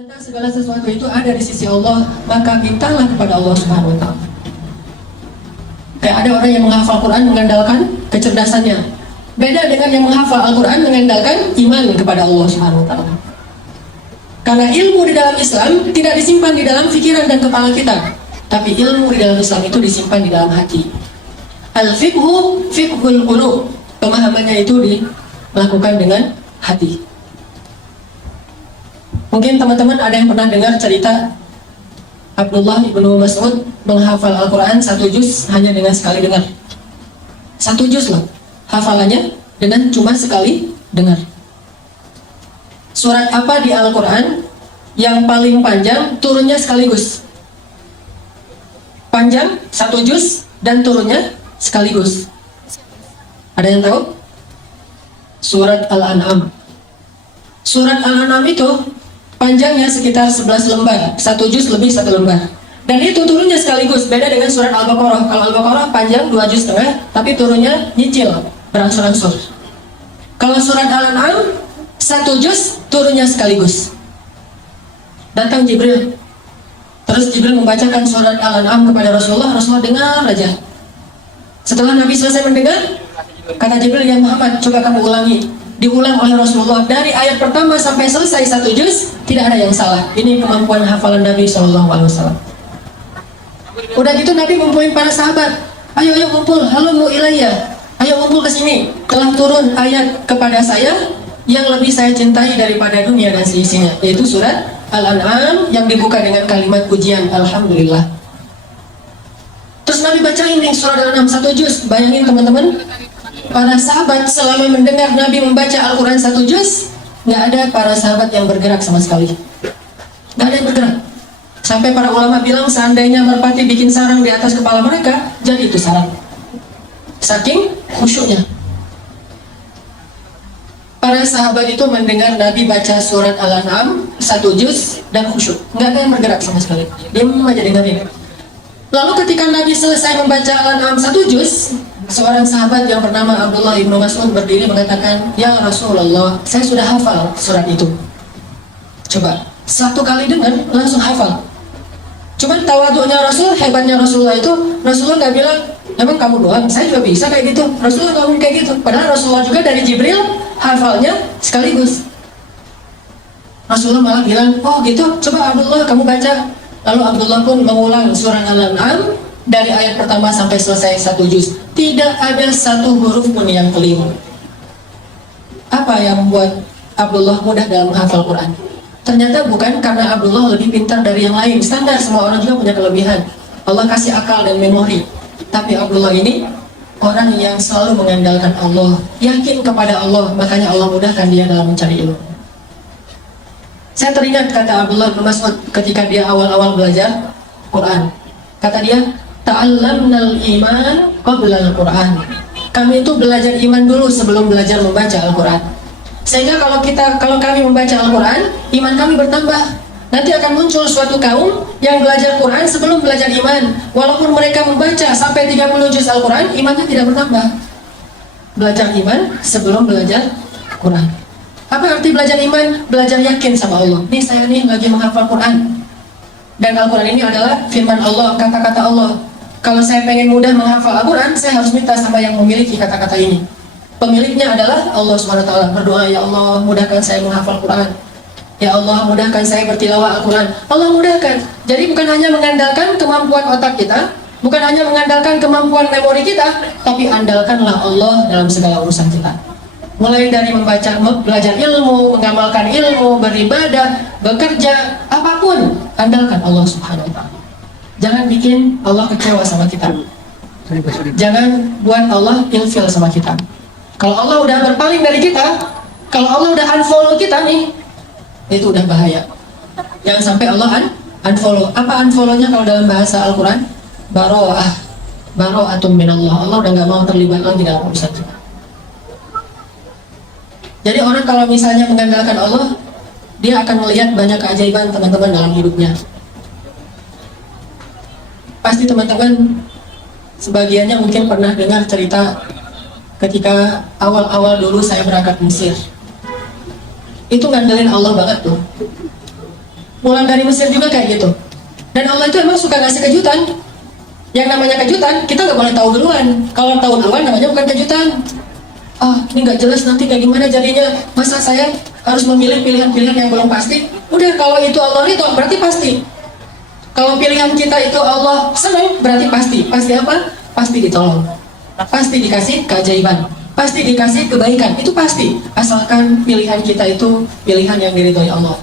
Segala sesuatu itu ada di sisi Allah, maka mintalah kepada Allah Subhanahu wa Ta'ala. Kayak ada orang yang menghafal Quran mengandalkan kecerdasannya, beda dengan yang menghafal Al-Quran mengandalkan iman kepada Allah Subhanahu wa Ta'ala. Karena ilmu di dalam Islam tidak disimpan di dalam pikiran dan kepala kita, tapi ilmu di dalam Islam itu disimpan di dalam hati. Al-fiqhu fiqhul qulub, pemahamannya itu dilakukan dengan hati. Mungkin teman-teman ada yang pernah dengar cerita Abdullah ibnu Mas'ud menghafal Al-Quran 1 juz hanya dengan sekali dengar. 1 juz loh hafalannya dengan cuma sekali dengar. Surat apa di Al-Quran yang paling panjang turunnya sekaligus? Panjang 1 juz dan turunnya sekaligus. Ada yang tahu? Surat Al-An'am. Surat Al-An'am itu panjangnya sekitar 11 lembar, 1 juz lebih 1 lembar. Dan itu turunnya sekaligus, beda dengan surat Al-Baqarah. Kalau Al-Baqarah panjang 2 juz setengah, tapi turunnya nyicil, berangsur-angsur. Kalau surat Al-An'am 1 juz turunnya sekaligus. Datang Jibril, terus Jibril membacakan surat Al-An'am kepada Rasulullah. Rasulullah dengar aja. Setelah Nabi selesai mendengar, kata Jibril, ya Muhammad, coba kamu ulangi. Diulang oleh Rasulullah dari ayat pertama sampai selesai 1 juz, tidak ada yang salah. Ini kemampuan hafalan Nabi SAW. Udah gitu Nabi ngumpulin para sahabat, ayo kumpul, halumu ilayya, ayo kumpul ke sini. Telah turun ayat kepada saya yang lebih saya cintai daripada dunia dan seisinya, yaitu surat Al-An'am yang dibuka dengan kalimat pujian Alhamdulillah. Terus Nabi bacain nih surat Al-An'am 1 juz. Bayangin teman-teman, para sahabat selama mendengar Nabi membaca Al-Quran 1 juz, nggak ada para sahabat yang bergerak sama sekali. Nggak ada yang bergerak. Sampai para ulama bilang seandainya merpati bikin sarang di atas kepala mereka, jadi itu sarang. Saking khusyuknya. Para sahabat itu mendengar Nabi baca surat Al-An'am 1 juz dan khusyuk. Nggak ada yang bergerak sama sekali. Diam aja dengerin. Lalu ketika Nabi selesai membaca Al-An'am 1 juz, seorang sahabat yang bernama Abdullah ibnu Mas'ud berdiri mengatakan, ya Rasulullah, saya sudah hafal surat itu. Coba, 1 kali dengar langsung hafal. Cuman tawaduknya Rasul, hebatnya Rasulullah itu, Rasulullah nggak bilang, emang kamu doang, saya juga bisa kayak gitu. Rasulullah nggak ngomong kayak gitu. Padahal Rasulullah juga dari Jibril hafalnya sekaligus. Rasulullah malah bilang, oh gitu, coba Abdullah kamu baca. Lalu Abdullah pun mengulang surat Al-An'am dari ayat pertama sampai selesai 1 juz. Tidak ada 1 huruf pun yang keliru. Apa yang membuat Abdullah mudah dalam menghafal Quran? Ternyata bukan karena Abdullah lebih pintar dari yang lain. Standar, semua orang juga punya kelebihan. Allah kasih akal dan memori. Tapi Abdullah ini orang yang selalu mengandalkan Allah, yakin kepada Allah, makanya Allah mudahkan dia dalam mencari ilmu. Saya teringat kata Abdullah bin Mas'ud ketika dia awal-awal belajar Quran. Kata dia, ta'allamnal iman qabla al-Quran. Kami itu belajar iman dulu sebelum belajar membaca Al-Quran. Sehingga kalau kami membaca Al-Quran, iman kami bertambah. Nanti akan muncul suatu kaum yang belajar Quran sebelum belajar iman. Walaupun mereka membaca sampai 30 juz Al-Quran, imannya tidak bertambah. Belajar iman sebelum belajar Quran. Apa arti belajar iman? Belajar yakin sama Allah. Nih saya nih lagi menghafal Quran. Dan Al-Quran ini adalah firman Allah, kata-kata Allah. Kalau saya pengen mudah menghafal Al-Quran, saya harus minta sama yang memiliki kata-kata ini. Pemiliknya adalah Allah SWT. Berdoa, ya Allah mudahkan saya menghafal Quran. Ya Allah mudahkan saya bertilawah Al-Quran. Allah mudahkan. Jadi bukan hanya mengandalkan kemampuan otak kita, bukan hanya mengandalkan kemampuan memori kita, tapi andalkanlah Allah dalam segala urusan kita. Mulai dari membaca, belajar ilmu, mengamalkan ilmu, beribadah, bekerja, apapun, andalkan Allah Subhanahu wa Ta'ala. Jangan bikin Allah kecewa sama kita. Jangan buat Allah ilfil sama kita. Kalau Allah udah berpaling dari kita, kalau Allah udah unfollow kita nih, itu udah bahaya. Jangan sampai Allah unfollow. Apa unfollow-nya kalau dalam bahasa Al-Quran? Baro'atun minallah. Allah udah gak mau terlibat lagi dalam urusan kita. Jadi orang kalau misalnya mengandalkan Allah, dia akan melihat banyak keajaiban teman-teman dalam hidupnya. Pasti teman-teman sebagiannya mungkin pernah dengar cerita ketika awal-awal dulu saya berangkat Mesir. Itu ngandelin Allah banget tuh. pulang dari Mesir juga kayak gitu. Dan Allah itu emang suka ngasih kejutan. Yang namanya kejutan, kita nggak boleh tahu duluan. Kalau tahu duluan namanya bukan kejutan. Ini nggak jelas nanti kayak gimana jadinya. Masa saya harus memilih pilihan-pilihan yang belum pasti? Udah, kalau itu Allah itu berarti pasti. Kalau pilihan kita itu Allah senang, berarti pasti. Pasti apa? Pasti ditolong. Pasti dikasih keajaiban. Pasti dikasih kebaikan. Itu pasti. Asalkan pilihan kita itu pilihan yang diridhoi Allah.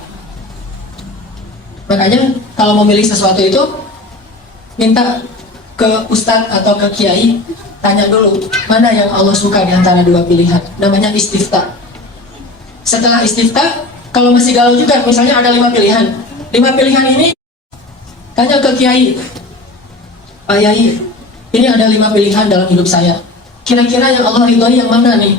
Makanya kalau memilih sesuatu itu, minta ke ustadz atau ke kiai, tanya dulu mana yang Allah suka di antara dua pilihan. Namanya istifta. Setelah istifta, kalau masih galau juga, misalnya ada 5 pilihan. 5 pilihan ini tanya ke kiai, Pak Yai, ini ada 5 pilihan dalam hidup saya. Kira-kira yang Allah ridhoi yang mana nih?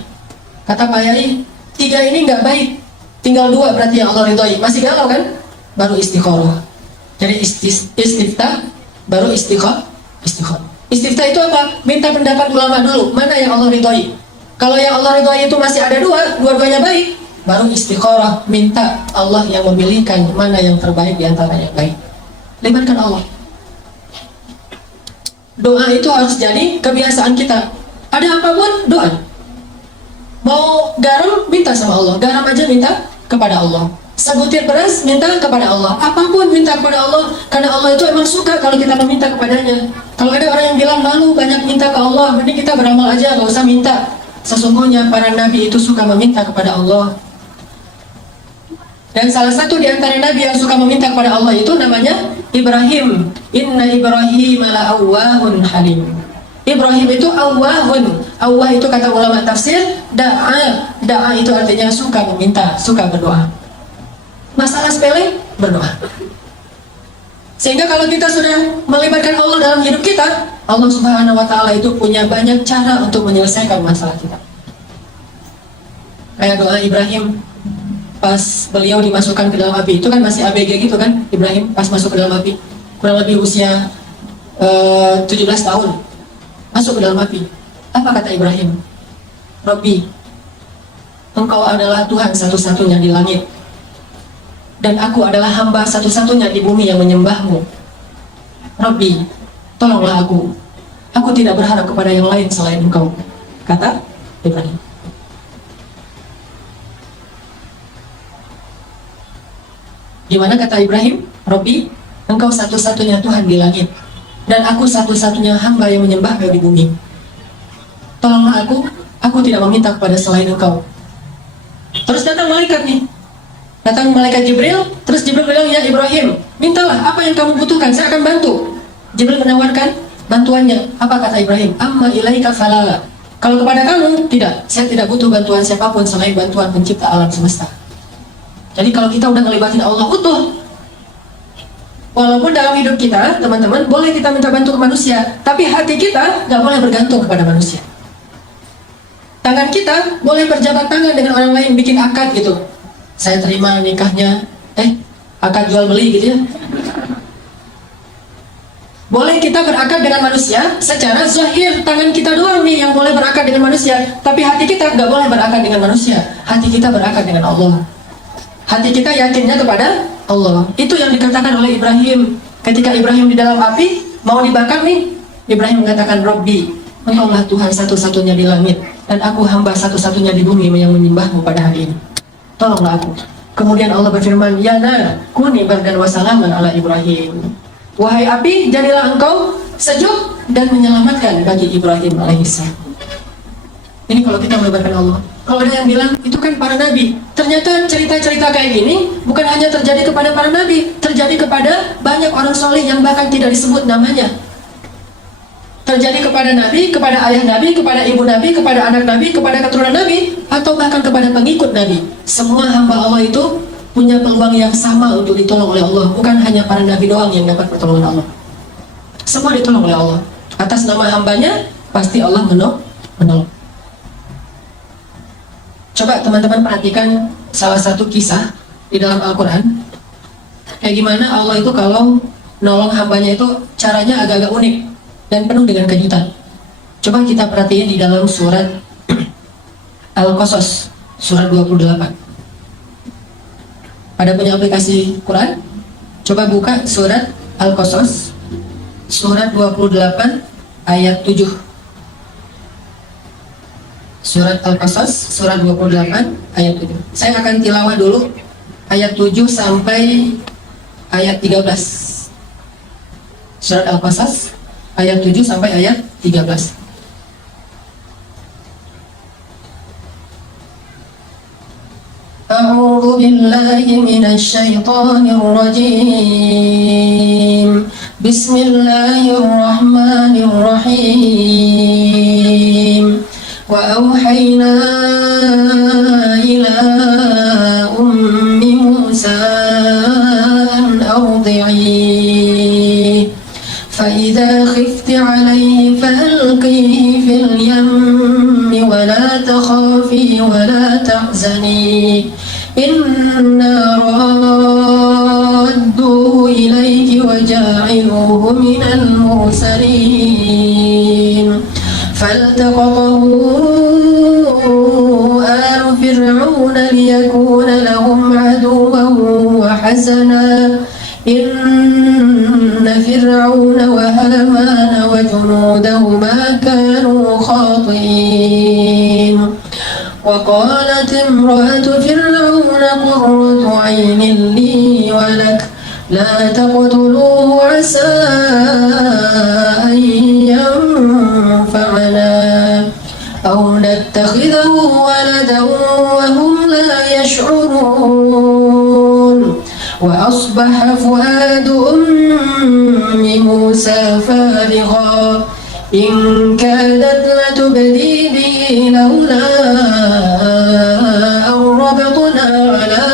Kata Pak Yai, 3 ini nggak baik, tinggal 2 berarti yang Allah ridhoi. Masih galau kan? Baru istikharah. Jadi istifta, baru istikharah. Istifta itu apa? Minta pendapat ulama dulu, mana yang Allah ridhoi. Kalau yang Allah ridhoi itu masih ada 2, dua-duanya baik, baru istikharah, minta Allah yang memilihkan mana yang terbaik di antara yang baik. Libatkan Allah. Doa itu harus jadi kebiasaan kita. Ada apapun, doa. Mau garam, minta sama Allah. Garam aja minta kepada Allah. Sebutir beras, minta kepada Allah. Apapun minta kepada Allah. Karena Allah itu emang suka kalau kita meminta kepadanya. Kalau ada orang yang bilang malu banyak minta ke Allah, mending kita beramal aja, gak usah minta. Sesungguhnya para nabi itu suka meminta kepada Allah. Dan salah satu di antara nabi yang suka meminta kepada Allah itu namanya Ibrahim. Inna Ibrahim la'awwahun halim. Ibrahim itu awwahun. Awwah itu kata ulama tafsir, da'a itu artinya suka meminta, suka berdoa. Masalah sepele, berdoa. Sehingga kalau kita sudah melibatkan Allah dalam hidup kita, Allah Subhanahu wa Ta'ala itu punya banyak cara untuk menyelesaikan masalah kita. Kayak doa Ibrahim pas beliau dimasukkan ke dalam api, itu kan masih ABG gitu kan, Ibrahim pas masuk ke dalam api, kurang lebih usia 17 tahun, masuk ke dalam api. Apa kata Ibrahim? Rabbi, Engkau adalah Tuhan satu-satunya di langit, dan aku adalah hamba satu-satunya di bumi yang menyembahmu. Rabbi, tolonglah aku. Aku tidak berharap kepada yang lain selain Engkau, kata Ibrahim. Gimana kata Ibrahim? Rabbi, Engkau satu-satunya Tuhan di langit, dan aku satu-satunya hamba yang menyembahmu di bumi. Tolonglah aku tidak meminta kepada selain Engkau. Terus datang malaikat nih. Datang malaikat Jibril, terus Jibril bilang, ya Ibrahim, mintalah apa yang kamu butuhkan, saya akan bantu. Jibril menawarkan bantuannya. Apa kata Ibrahim? Amma ilaika fala. Kalau kepada kamu, tidak. Saya tidak butuh bantuan siapapun selain bantuan pencipta alam semesta. Jadi kalau kita udah ngelibatin Allah utuh, walaupun dalam hidup kita, teman-teman, boleh kita minta bantu ke manusia, tapi hati kita nggak boleh bergantung kepada manusia. Tangan kita boleh berjabat tangan dengan orang lain, bikin akad gitu. Saya terima nikahnya, akad jual beli gitu ya. Boleh kita berakad dengan manusia secara zahir, tangan kita doang nih yang boleh berakad dengan manusia, tapi hati kita nggak boleh berakad dengan manusia. Hati kita berakad dengan Allah. Hati kita yakinnya kepada Allah. Itu yang dikatakan oleh Ibrahim. Ketika Ibrahim di dalam api mau dibakar nih, Ibrahim mengatakan, Rabbi, Engkaulah Tuhan satu-satunya di langit, dan aku hamba satu-satunya di bumi yang menyembahmu pada hari ini. Tolonglah aku. Kemudian Allah berfirman, ya nar, kuni bardan wa salaman ala Ibrahim. Wahai api, jadilah engkau sejuk dan menyelamatkan bagi Ibrahim alaihissalam. Ini kalau kita melibatkan Allah. Kalau ada yang bilang, itu kan para nabi. Ternyata cerita-cerita kayak gini bukan hanya terjadi kepada para nabi, terjadi kepada banyak orang soleh yang bahkan tidak disebut namanya. Terjadi kepada nabi, kepada ayah nabi, kepada ibu nabi, kepada anak nabi, kepada keturunan nabi, atau bahkan kepada pengikut nabi. Semua hamba Allah itu punya peluang yang sama untuk ditolong oleh Allah. Bukan hanya para nabi doang yang dapat pertolongan Allah. Semua ditolong oleh Allah. Atas nama hambanya, pasti Allah menolong. Coba teman-teman perhatikan salah satu kisah di dalam Al-Quran. Kayak gimana Allah itu kalau nolong hambanya itu caranya agak-agak unik dan penuh dengan kejutan. Coba kita perhatiin di dalam surat Al-Qasas, surat 28. Ada punya aplikasi Quran? Coba buka surat Al-Qasas, surat 28 ayat 7. Surat Al-Qasas, surat 28 ayat 7. Saya akan tilawah dulu ayat 7 sampai ayat 13. Surat Al-Qasas ayat 7 sampai ayat 13. A'udzu billahi minasy syaithanir rajim. Bismillahirrahmanirrahim. Wa auhayna ila ummi Musa an ardi'i fa idza khifti 'alayhi falqihi fil yammi wa la takhafi wa la tahzani inna radduhu ilayki wa ja'iluhu minal mursalin faltaqatahu alu fir'auna liyakuna lahum aduwwan wa hazana inna fir'auna wa hamana wa junudahuma kanu khati'in وقالت امرأة فرعون قرة عين لي ولك لا تقتلوه عسى أن ينفعنا أو نتخذه ولدا وهم لا يشعرون وأصبح فؤاد أم موسى فارغا إن كادت لتبدي به لولا أن ربطنا على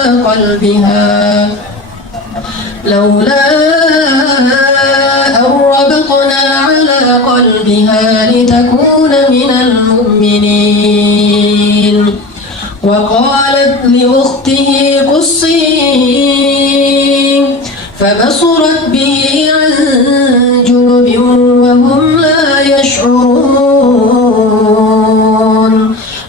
قلبها لتكون من المؤمنين وقالت لأخته قصيه فبصرت به عن جنب وهم لا يشعرون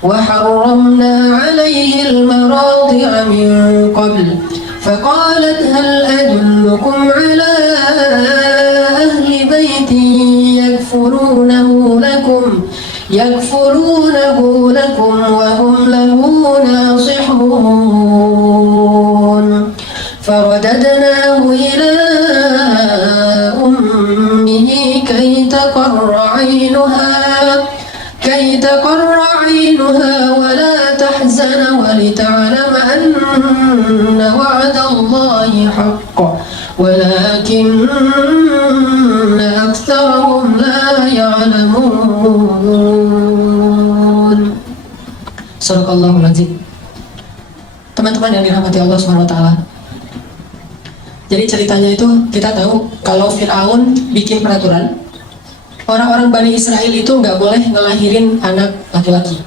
وحرمنا عليه المراضع من قبل فقالت هل أدلكم على أهل بيت يكفلونه لكم وهم له ناصحون فرددناه إلى أمه كي تقر عينها ولا تحزن ولتعلم أن وعد الله حق ولكن أكثرهم لا يعلمون. Sadaqallahul Azim. Teman-teman yang dirahmati Allah Subhanahu wa taala. Jadi ceritanya itu kita tahu kalau Fir'aun bikin peraturan orang-orang Bani Israel itu nggak boleh ngelahirin anak laki-laki.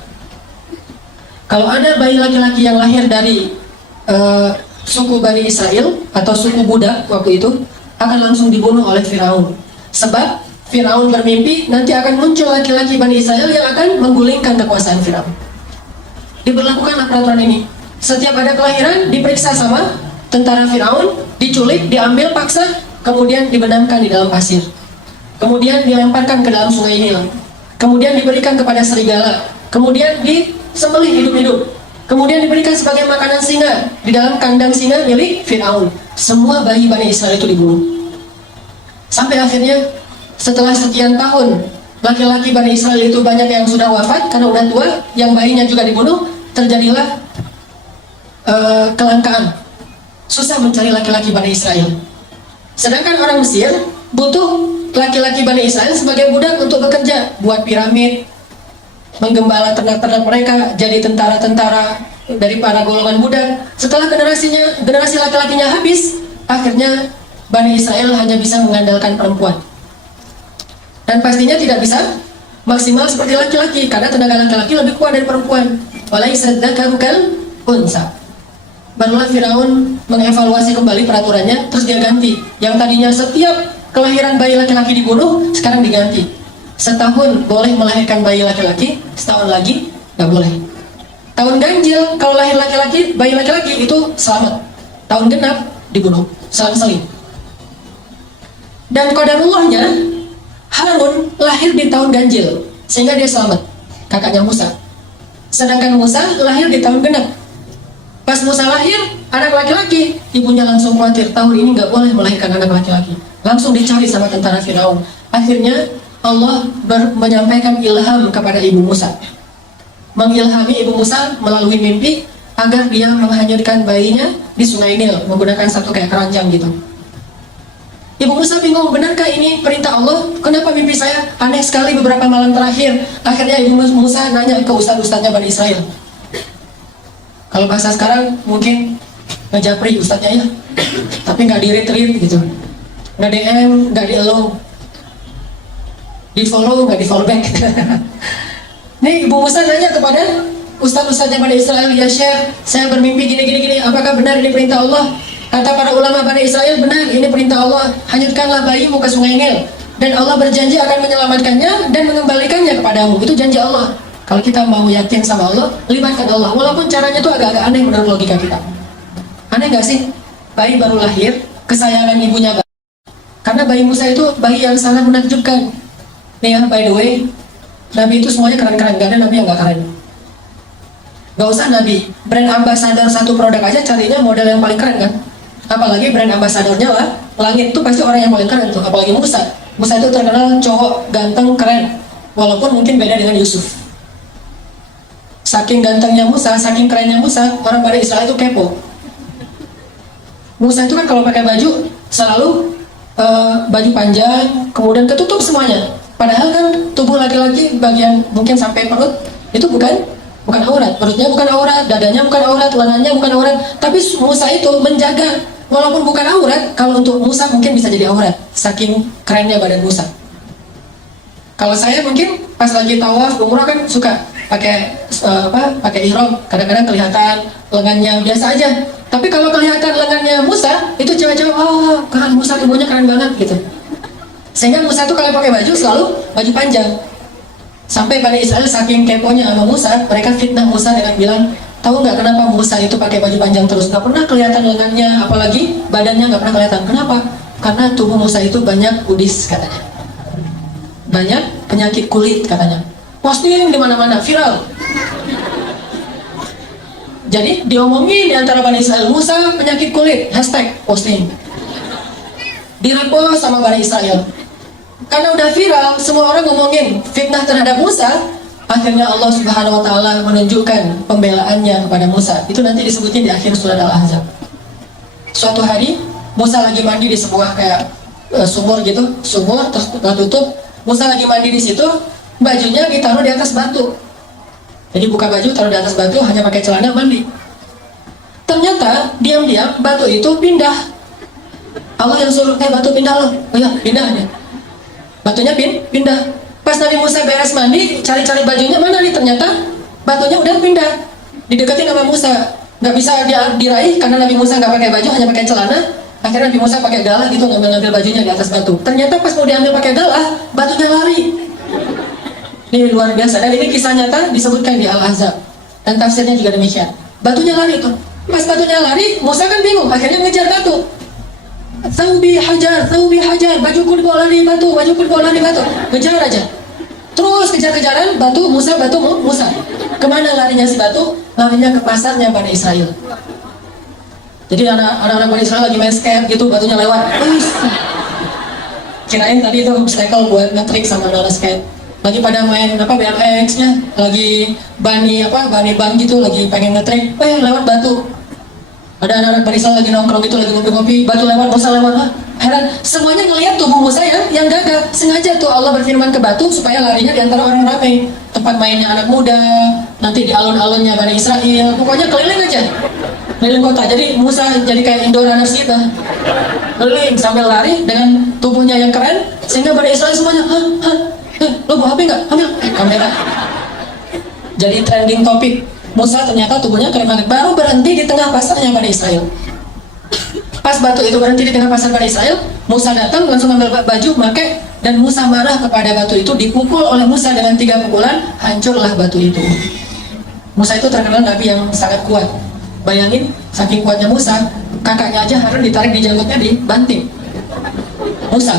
Kalau ada bayi laki-laki yang lahir dari suku Bani Israel atau suku budak waktu itu akan langsung dibunuh oleh Fir'aun. Sebab Fir'aun bermimpi nanti akan muncul laki-laki Bani Israel yang akan menggulingkan kekuasaan Fir'aun. Diberlakukan peraturan ini. Setiap ada kelahiran diperiksa sama tentara Fir'aun, diculik, diambil paksa, kemudian dibenamkan di dalam pasir. Kemudian dilemparkan ke dalam sungai Nil. Kemudian diberikan kepada serigala. Kemudian disembelih hidup-hidup. Kemudian diberikan sebagai makanan singa di dalam kandang singa milik Fir'aun. Semua bayi Bani Israel itu dibunuh. Sampai akhirnya setelah sekian tahun laki-laki Bani Israel itu banyak yang sudah wafat karena udah tua, yang bayinya juga dibunuh, terjadilah kelangkaan. Susah mencari laki-laki Bani Israel. Sedangkan orang Mesir butuh laki-laki Bani Israel sebagai budak untuk bekerja, buat piramid, menggembala ternak-ternak mereka, jadi tentara-tentara dari para golongan budak. Setelah generasi laki-lakinya habis, akhirnya Bani Israel hanya bisa mengandalkan perempuan. Dan pastinya tidak bisa maksimal seperti laki-laki, karena tenaga laki-laki lebih kuat dari perempuan. Walaisa dzakaru kal unsa. Barulah Firaun mengevaluasi kembali peraturannya, terus dia ganti. Yang tadinya setiap kelahiran bayi laki-laki dibunuh, sekarang diganti. Setahun boleh melahirkan bayi laki-laki, setahun lagi nggak boleh. Tahun ganjil, kalau lahir laki-laki, bayi laki-laki itu selamat. Tahun genap dibunuh, selang-seling. Dan qadarullahnya, Harun lahir di tahun ganjil, sehingga dia selamat, kakaknya Musa. Sedangkan Musa lahir di tahun genap. Pas Musa lahir, anak laki-laki, ibunya langsung khawatir, tahun ini nggak boleh melahirkan anak laki-laki. Langsung dicari sama tentara Firaun. Akhirnya Allah menyampaikan ilham kepada ibu Musa, mengilhami ibu Musa melalui mimpi agar dia menghanyutkan bayinya di sungai Nil menggunakan satu kayak keranjang gitu. Ibu Musa bingung, benarkah ini perintah Allah? Kenapa mimpi saya aneh sekali beberapa malam terakhir? Akhirnya ibu Musa nanya ke ustadz-ustadznya Bani Israel. Kalau bahasa sekarang mungkin ngejapri ustadznya ya, tapi nggak di-retweet gitu, nggak DM, nggak di-allow, di-follow, nggak di-follow back. Nih ibu Musa nanya kepada ustadz-ustadznya Bani Israel, ya Syekh, saya bermimpi gini, apakah benar ini perintah Allah? Kata para ulama Bani Israel, benar, ini perintah Allah, hanyutkanlah bayimu ke sungai Nil, dan Allah berjanji akan menyelamatkannya dan mengembalikannya kepadamu. Itu janji Allah. Kalau kita mau yakin sama Allah, libatkan Allah, walaupun caranya itu agak-agak aneh menurut logika kita. Aneh gak sih? Bayi baru lahir, kesayangan ibunya banget. Karena bayi Musa itu bayi yang sangat menakjubkan. Nih ya, by the way, Nabi itu semuanya keren-keren, gak ada Nabi yang gak keren. Gak usah Nabi, brand ambassador satu produk aja carinya model yang paling keren kan? Apalagi brand ambasadornya lah, langit itu pasti orang yang paling keren tuh, apalagi Musa. Musa itu terkenal cowok ganteng keren, walaupun mungkin beda dengan Yusuf. Saking gantengnya Musa, saking kerennya Musa, orang Bani Israel itu kepo. Musa itu kan kalau pakai baju selalu baju panjang, kemudian ketutup semuanya. Padahal kan tubuh laki-laki bagian mungkin sampai perut itu bukan aurat, perutnya bukan aurat, dadanya bukan aurat, lengannya bukan aurat. Tapi Musa itu menjaga, walaupun bukan aurat, kalau untuk Musa mungkin bisa jadi aurat, saking kerennya badan Musa. Kalau saya mungkin pas lagi tawaf umrah kan suka pakai ihram, kadang-kadang kelihatan lengannya biasa aja. Tapi kalau kelihatan lengannya Musa, itu cewek-cewek, oh keren Musa, tubuhnya keren banget gitu. Sehingga Musa tuh kalau pakai baju selalu baju panjang. Sampai Bani Israel saking keponya sama Musa, mereka fitnah Musa dengan bilang, tahu nggak kenapa Musa itu pakai baju panjang terus? Nggak pernah kelihatan lengannya, apalagi badannya nggak pernah kelihatan. Kenapa? Karena tubuh Musa itu banyak kudis katanya, banyak penyakit kulit katanya. Posting di mana-mana, viral. Jadi diomongin di antara Bani Israel, Musa penyakit kulit, hashtag posting. Direpost sama Bani Israel. Karena udah viral, semua orang ngomongin fitnah terhadap Musa. Akhirnya Allah Subhanahu wa Ta'ala menunjukkan pembelaannya kepada Musa. Itu nanti disebutnya di akhir surat Al-Ahzab. Suatu hari Musa lagi mandi di sebuah kayak sumur gitu, sumur terus tutup. Musa lagi mandi di situ, bajunya ditaruh di atas batu. Jadi buka baju, taruh di atas batu, hanya pakai celana mandi. Ternyata diam-diam batu itu pindah. Allah yang suruh, batu pindah loh. Oh ya, pindah dia. Batunya pindah. Pas Nabi Musa beres mandi, cari-cari bajunya mana nih, ternyata batunya udah pindah. Dideketin sama Musa, nggak bisa diraih karena Nabi Musa nggak pakai baju, hanya pakai celana. Akhirnya Nabi Musa pakai galah gitu, ngambil bajunya di atas batu. Ternyata pas mau diambil pakai galah, batunya lari. Ini luar biasa, dan ini kisah nyata disebutkan di Al-Ahzab, dan tafsirnya juga demikian. Batunya lari tuh. Pas batunya lari, Musa kan bingung, akhirnya ngejar batu. Thawbi hajar, bajuku dibawa lari batu, ngejar aja. Terus kejar-kejaran, batu Musa. Kemana larinya si batu? Larinya ke pasarnya Bani Israel. Jadi anak-anak Bani Israel lagi main skate gitu, batunya lewat. Kirain tadi itu obstacle buat nge-trick sama anak skate. Lagi pada main BMX-nya, lagi bani bang gitu, lagi pengen nge-trick, lewat batu. Ada anak-anak Bani Israel lagi nongkrong gitu, lagi ngopi-ngopi, batu lewat, Musa lewat. Heran, semuanya ngelihat tubuh Musa yang gagah. Sengaja tuh Allah berfirman ke batu supaya larinya di antara orang ramai. Tempat mainnya anak muda, nanti di alun-alunnya Bani Israel, pokoknya keliling aja. Keliling kota, jadi Musa jadi kayak Indoranas gitu. Keliling sambil lari dengan tubuhnya yang keren, sehingga Bani Israel semuanya, lo bawa HP nggak? Ambil kamera. Jadi trending topik. Musa ternyata tubuhnya keren banget. Baru berhenti di tengah pasarnya Bani Israel. Pas batu itu berhenti di tengah pasar Bani Israel, Musa datang langsung ambil baju, pakai, dan Musa marah kepada batu itu, dipukul oleh Musa dengan 3 pukulan, hancurlah batu itu. Musa itu terkenal nabi yang sangat kuat. Bayangin, saking kuatnya Musa, kakaknya aja Harun ditarik di janggutnya, dibanting. Musa.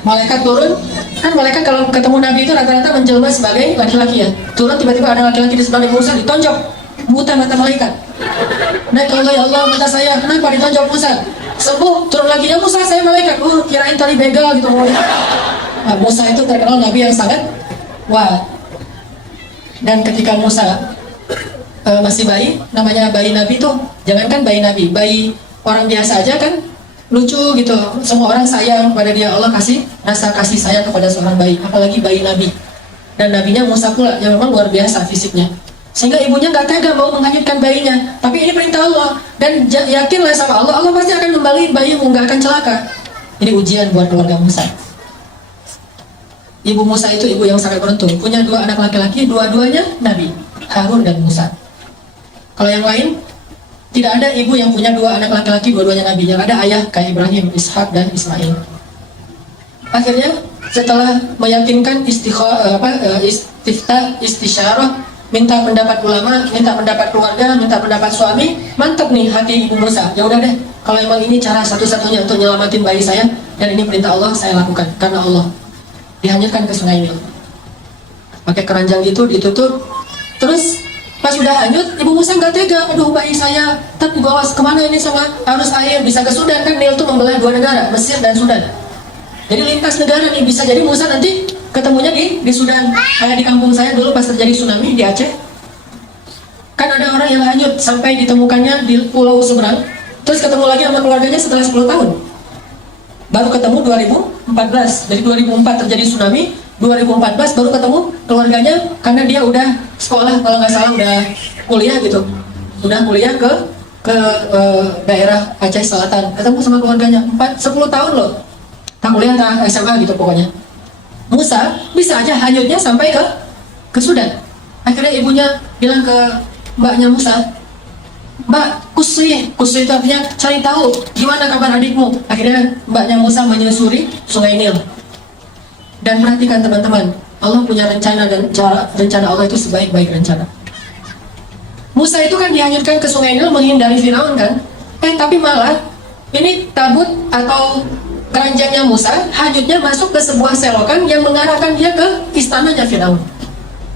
Malaikat turun, kan malaikat kalau ketemu Nabi itu rata-rata menjelma sebagai laki-laki ya. Turun tiba-tiba ada laki-laki di sebelah Musa, ditonjok, buta mata malaikat. Naik ke Allah, ya Allah mata saya, kenapa ditonjok Musa? Sembuh, turun lagi, ya Musa saya malaikat. Kirain tadi begal gitu. Nah, Musa itu terkenal Nabi yang sangat kuat. Dan ketika Musa masih bayi, namanya bayi Nabi tuh, jangankan bayi Nabi, bayi orang biasa aja kan lucu gitu, semua orang sayang pada dia. Allah kasih rasa kasih sayang kepada seorang bayi, apalagi bayi Nabi. Dan nabinya Musa pula yang memang luar biasa fisiknya, sehingga ibunya nggak tega mau menghanyutkan bayinya. Tapi ini perintah Allah, dan yakinlah sama Allah, Allah pasti akan kembali bayimu, nggak akan celaka. Ini ujian buat keluarga Musa. Ibu Musa itu ibu yang sangat beruntung, punya 2 anak laki-laki, dua-duanya Nabi, Harun dan Musa. Kalau yang lain tidak ada ibu yang punya 2 anak laki-laki, dua-duanya Nabi. Yang ada ayah kayak Ibrahim, Ishak dan Ismail. Akhirnya setelah meyakinkan istisyarah, minta pendapat ulama, minta pendapat keluarga, minta pendapat suami, mantap nih hati ibu Musa. Ya udah deh, kalau emang ini cara satu-satunya untuk nyelamatin bayi saya dan ini perintah Allah, saya lakukan karena Allah. Dihanyutkan ke sungai Nil. Pakai keranjang gitu ditutup. Terus pas sudah hanyut, ibu Musa nggak tega. Aduh bayi saya, tapi bawa kemana ini sama arus air, bisa ke Sudan kan? Nil itu membelah 2 negara, Mesir dan Sudan. Jadi lintas negara nih, bisa jadi Musa nanti ketemunya di Sudan. Kayak di kampung saya dulu pas terjadi tsunami di Aceh, kan ada orang yang hanyut sampai ditemukannya di pulau seberang, terus ketemu lagi sama keluarganya setelah 10 tahun. Baru ketemu 2014, jadi 2004 terjadi tsunami, 2014 baru ketemu keluarganya karena dia udah sekolah, kalau nggak salah udah kuliah gitu, udah kuliah ke daerah Aceh Selatan, ketemu sama keluarganya 10 tahun loh, tak kuliah tak SMA gitu pokoknya. Musa bisa aja hanyutnya sampai ke Sudan. Akhirnya ibunya bilang ke mbaknya Musa, Mbak, kusui itu artinya cari tahu gimana kabar adikmu. Akhirnya mbaknya Musa menyusuri sungai Nil. Dan perhatikan teman-teman, Allah punya rencana, dan rencana Allah itu sebaik-baik rencana. Musa itu kan dihanyutkan ke sungai Nil menghindari Firaun kan? Tapi malah ini tabut atau keranjangnya Musa hanyutnya masuk ke sebuah selokan yang mengarahkan dia ke istananya Firaun.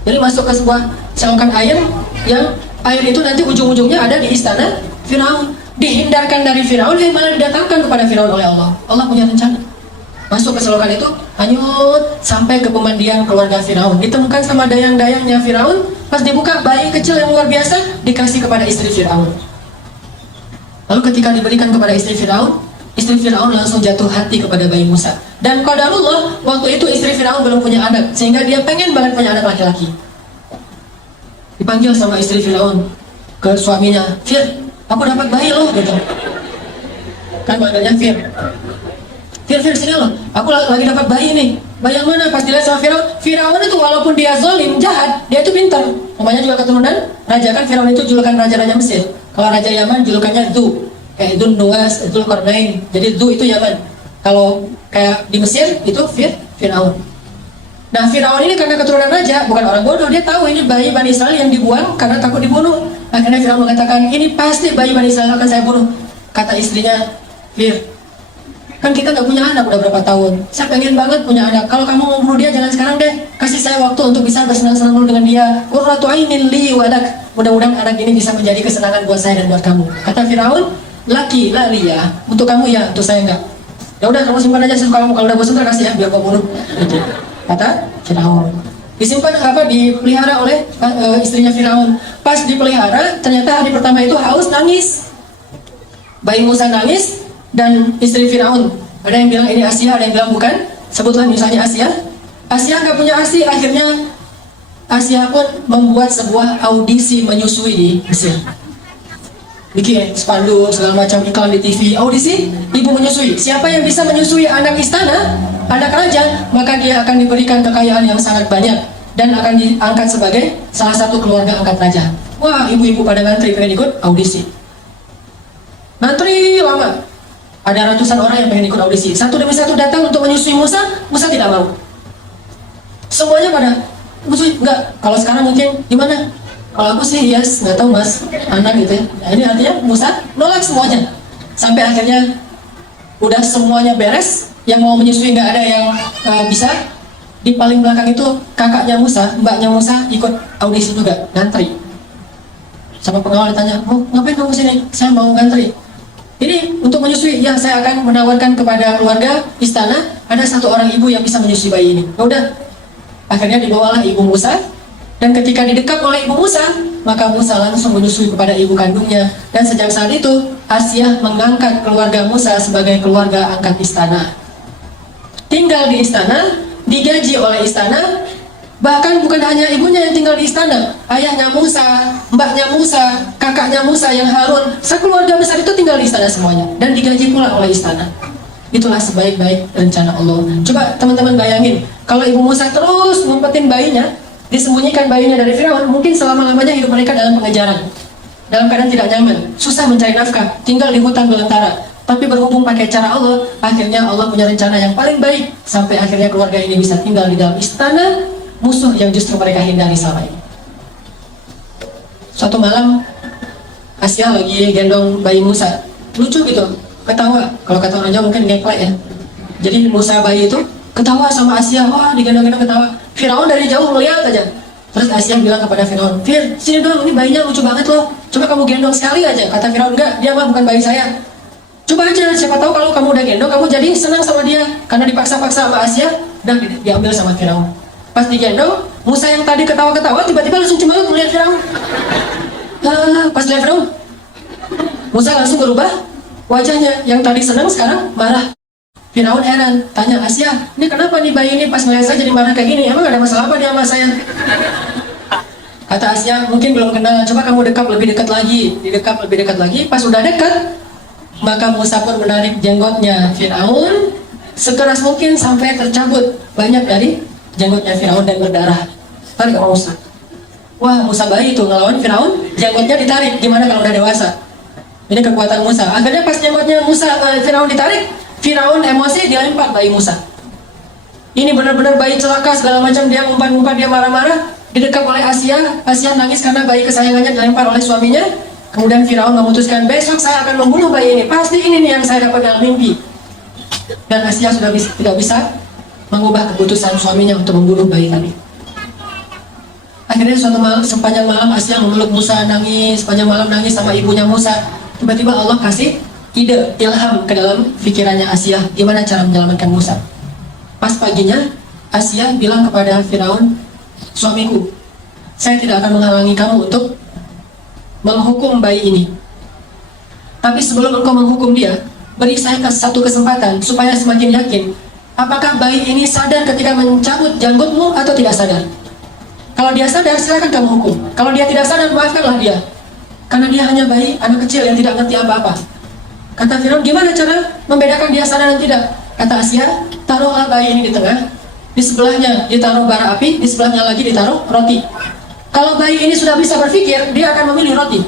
Jadi masuk ke sebuah selokan air yang air itu nanti ujung-ujungnya ada di istana Firaun. Dihindarkan dari Firaun, yang malah didatangkan kepada Firaun oleh Allah. Allah punya rencana. Masuk ke selokan itu, hanyut sampai ke pemandian keluarga Firaun. Ditemukan sama dayang-dayangnya Firaun. Pas dibuka, bayi kecil yang luar biasa dikasih kepada istri Firaun. Lalu ketika diberikan kepada istri Firaun langsung jatuh hati kepada bayi Musa. Dan qadarullah, waktu itu istri Firaun belum punya anak, sehingga dia pengen banget punya anak laki-laki. Dipanggil sama istri Firaun ke suaminya, Fir, aku dapat bayi loh gitu. Kan manggilnya Fir, sini loh, aku lagi dapat bayi nih. Bayi yang mana? Pas dilihat sama Firaun itu walaupun dia zalim, jahat, dia itu pintar. Namanya juga keturunan raja kan. Firaun itu julukan raja-raja Mesir. Kalau raja Yaman julukannya Dhu, kayak Dzun Nuwas, Dzulqarnain. Jadi Dhu itu Yaman. Kalau kayak di Mesir itu Firaun. Nah, Firaun ini karena keturunan raja, bukan orang bodoh, dia tahu ini bayi Bani Israel yang dibuang karena takut dibunuh. Akhirnya Firaun mengatakan, ini pasti bayi Bani Israel akan saya bunuh. Kata istrinya, Fir, kan kita nggak punya anak udah berapa tahun. Saya pengen banget punya anak. Kalau kamu mau bunuh dia, jangan sekarang deh. Kasih saya waktu untuk bisa bersenang-senang dulu dengan dia. Qurratu ainin li wa lak. Mudah-mudahan anak ini bisa menjadi kesenangan buat saya dan buat kamu. Kata Firaun, laki la liya. Untuk kamu ya, untuk saya enggak. Ya udah, kamu simpan aja sesuka kamu. Kalau udah bosan kasih ya, biar kau bunuh. Gitu. Kata Firaun. Disimpan dipelihara oleh istrinya Firaun. Pas dipelihara, ternyata hari pertama itu haus, nangis. Bayi Musa nangis, dan istri Firaun, ada yang bilang ini Asia, ada yang bilang bukan. Sebutlah misalnya Asia. Asia nggak punya ASI, akhirnya Asia pun membuat sebuah audisi menyusui di Mesir. Bikin spanduk segala macam iklan di TV, audisi ibu menyusui. Siapa yang bisa menyusui anak istana, anak raja, maka dia akan diberikan kekayaan yang sangat banyak dan akan diangkat sebagai salah satu keluarga angkat raja. Wah, ibu-ibu pada ngantri pengen ikut audisi. Ngantri lama. Ada ratusan orang yang pengen ikut audisi. Satu demi satu datang untuk menyusui Musa. Musa tidak mau. Semuanya pada menyusui. Enggak. Kalau sekarang mungkin gimana? Kalau aku sih yes, nggak tahu mas, anak gitu ya. Nah, ini artinya Musa nolak semuanya. Sampai akhirnya Udah semuanya beres, yang mau menyusui nggak ada yang bisa. Di paling belakang itu kakaknya Musa, mbaknya Musa ikut audisi juga, ngantri. Sama pengawal ditanya, "Oh, ngapain kamu sini?" "Saya mau ngantri." "Ini untuk menyusui." "Ya, saya akan menawarkan kepada keluarga istana, ada satu orang ibu yang bisa menyusui bayi ini." Ya udah, akhirnya dibawalah ibu Musa, dan ketika didekap oleh ibu Musa, maka Musa langsung menyusui kepada ibu kandungnya. Dan sejak saat itu, Asyah mengangkat keluarga Musa sebagai keluarga angkat istana. Tinggal di istana, digaji oleh istana, bahkan bukan hanya ibunya yang tinggal di istana, ayahnya Musa, mbaknya Musa, kakaknya Musa yang Harun, sekeluarga besar itu tinggal di istana semuanya, dan digaji pula oleh istana. Itulah sebaik-baik rencana Allah. Coba teman-teman bayangin, kalau ibu Musa terus ngumpetin bayinya, disembunyikan bayinya dari Firaun, mungkin selama-lamanya hidup mereka dalam pengejaran, dalam keadaan tidak nyaman, susah mencari nafkah, tinggal di hutan belantara. Tapi berhubung pakai cara Allah, akhirnya Allah punya rencana yang paling baik, sampai akhirnya keluarga ini bisa tinggal di dalam istana musuh yang justru mereka hindari selama ini. Suatu malam, Asyah lagi gendong bayi Musa, lucu gitu, ketawa. Kalau kata orang Jawa mungkin ngeplek ya. Jadi Musa bayi itu ketawa sama Asyah, wah digendong-gendong ketawa. Firaun dari jauh melihat aja. Terus Asyah bilang kepada Firaun, "Fir, sini dong, ini bayinya lucu banget loh. Coba kamu gendong sekali aja." Kata Firaun, "Enggak, dia mah bukan bayi saya. Coba aja, siapa tahu kalau kamu udah gendong, kamu jadi senang sama dia." Karena dipaksa-paksa sama Asyah, dan diambil sama Firaun. Pas digendong, Musa yang tadi ketawa-ketawa tiba-tiba langsung cemberut melihat Firaun. Pas lihat Firaun, Musa langsung berubah wajahnya, yang tadi senang sekarang marah. Firaun heran, tanya Asyah, "Ini kenapa nih bayi ini pas ngeliat saya jadi marah kayak gini? Emang ada masalah apa dia sama saya?" Kata Asyah, "Mungkin belum kenal, coba kamu dekap lebih dekat lagi." Didekap lebih dekat lagi, pas udah dekat, maka Musa pun menarik jenggotnya Firaun sekeras mungkin sampai tercabut banyak dari jenggotnya Firaun dan berdarah. Tarik sama Musa. Wah, Musa bayi itu ngelawan Firaun, jenggotnya ditarik. Gimana kalau udah dewasa? Ini kekuatan Musa. Akhirnya pas jenggotnya Firaun ditarik, Firaun emosi, dilempar bayi Musa. Ini benar-benar bayi celaka segala macam, dia ngumpat-ngumpat, dia marah-marah. Didekap oleh Asyah, Asyah nangis karena bayi kesayangannya dilempar oleh suaminya. Kemudian Firaun memutuskan, besok saya akan membunuh bayi ini. Pasti ini nih yang saya dapat dalam mimpi. Dan Asyah sudah tidak bisa mengubah keputusan suaminya untuk membunuh bayi tadi. Akhirnya suatu malam, sepanjang malam Asyah memeluk Musa, nangis, sepanjang malam nangis sama ibunya Musa. Tiba-tiba Allah kasih ide, ilham ke dalam pikirannya Asyah, gimana cara menyelamatkan Musa. Pas paginya, Asyah bilang kepada Firaun, "Suamiku, saya tidak akan menghalangi kamu untuk menghukum bayi ini. Tapi sebelum engkau menghukum dia, beri saya satu kesempatan supaya semakin yakin apakah bayi ini sadar ketika mencabut janggutmu atau tidak sadar. Kalau dia sadar, silakan kamu hukum. Kalau dia tidak sadar, maafkanlah dia. Karena dia hanya bayi, anak kecil yang tidak ngerti apa-apa." Kata Firaun, "Gimana cara membedakan dia sadar dan tidak?" Kata Asyah, "Taruhlah bayi ini di tengah, di sebelahnya ditaruh bara api, di sebelahnya lagi ditaruh roti. Kalau bayi ini sudah bisa berpikir, dia akan memilih roti.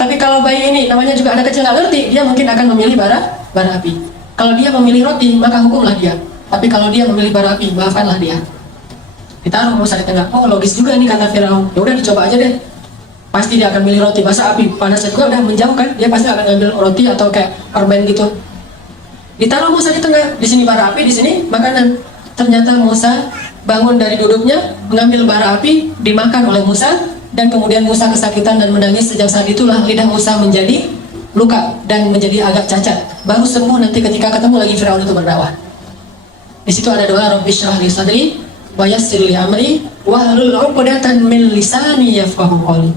Tapi kalau bayi ini namanya juga anak kecil nggak ngerti, dia mungkin akan memilih bara api. Kalau dia memilih roti, maka hukumlah dia. Tapi kalau dia memilih bara api, maafkanlah dia." Ditaruh Musa di tengah. Oh, logis juga nih, kata Firaun. Ya udah dicoba aja deh. Pasti dia akan milih roti, masa api panasnya juga udah menjauh kan? Dia pasti akan ngambil roti atau kayak permen gitu. Ditaruh Musa di tengah. Di sini bara api, di sini makanan. Ternyata Musa bangun dari duduknya, mengambil bara api, dimakan oleh Musa, dan kemudian Musa kesakitan dan menangis. Sejak saat itulah lidah Musa menjadi luka dan menjadi agak cacat. Baru sembuh nanti ketika ketemu lagi Firaun itu berdakwah. Di situ ada doa, "Rabbi shrah li sadri wa yassir li amri wahlul 'uqdatan min lisani yafqahu qawli."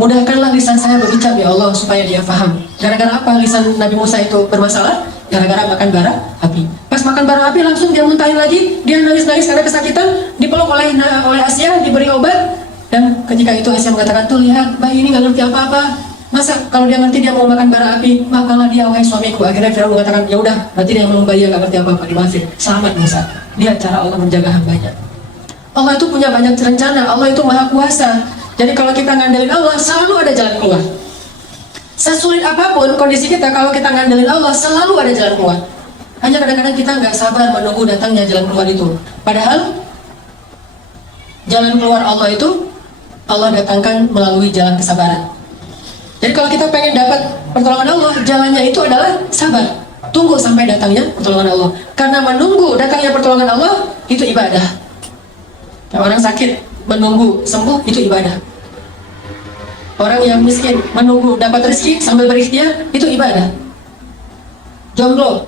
Mudahkanlah lisan saya berbicara ya Allah supaya dia paham. Gara-gara apa lisan Nabi Musa itu bermasalah? Gara-gara makan bara api. Pas makan bara api langsung dia muntahin lagi, dia nangis-nangis karena kesakitan, dipeluk oleh Asyah, diberi obat. Dan ketika itu Asyah mengatakan, "Tuh lihat, bayi ini nggak ngerti apa-apa. Masa kalau dia ngerti dia mau makan bara api, makanlah dia wahai suamiku." Akhirnya Firaun mengatakan, "Ya udah, berarti dia memang bayi yang nggak ngerti apa-apa, dimaafin." Selamat Musa. Lihat cara Allah menjaga hambanya. Allah itu punya banyak rencana, Allah itu maha kuasa. Jadi kalau kita ngandelin Allah, selalu ada jalan keluar. Sesulit apapun kondisi kita, kalau kita ngandelin Allah, selalu ada jalan keluar. Hanya kadang-kadang kita nggak sabar menunggu datangnya jalan keluar itu. Padahal jalan keluar Allah itu Allah datangkan melalui jalan kesabaran. Jadi kalau kita pengen dapat pertolongan Allah, jalannya itu adalah sabar. Tunggu sampai datangnya pertolongan Allah. Karena menunggu datangnya pertolongan Allah itu ibadah. Kalau orang sakit menunggu sembuh itu ibadah. Orang yang miskin menunggu dapat rezeki sambil berikhtiar itu ibadah. Jomblo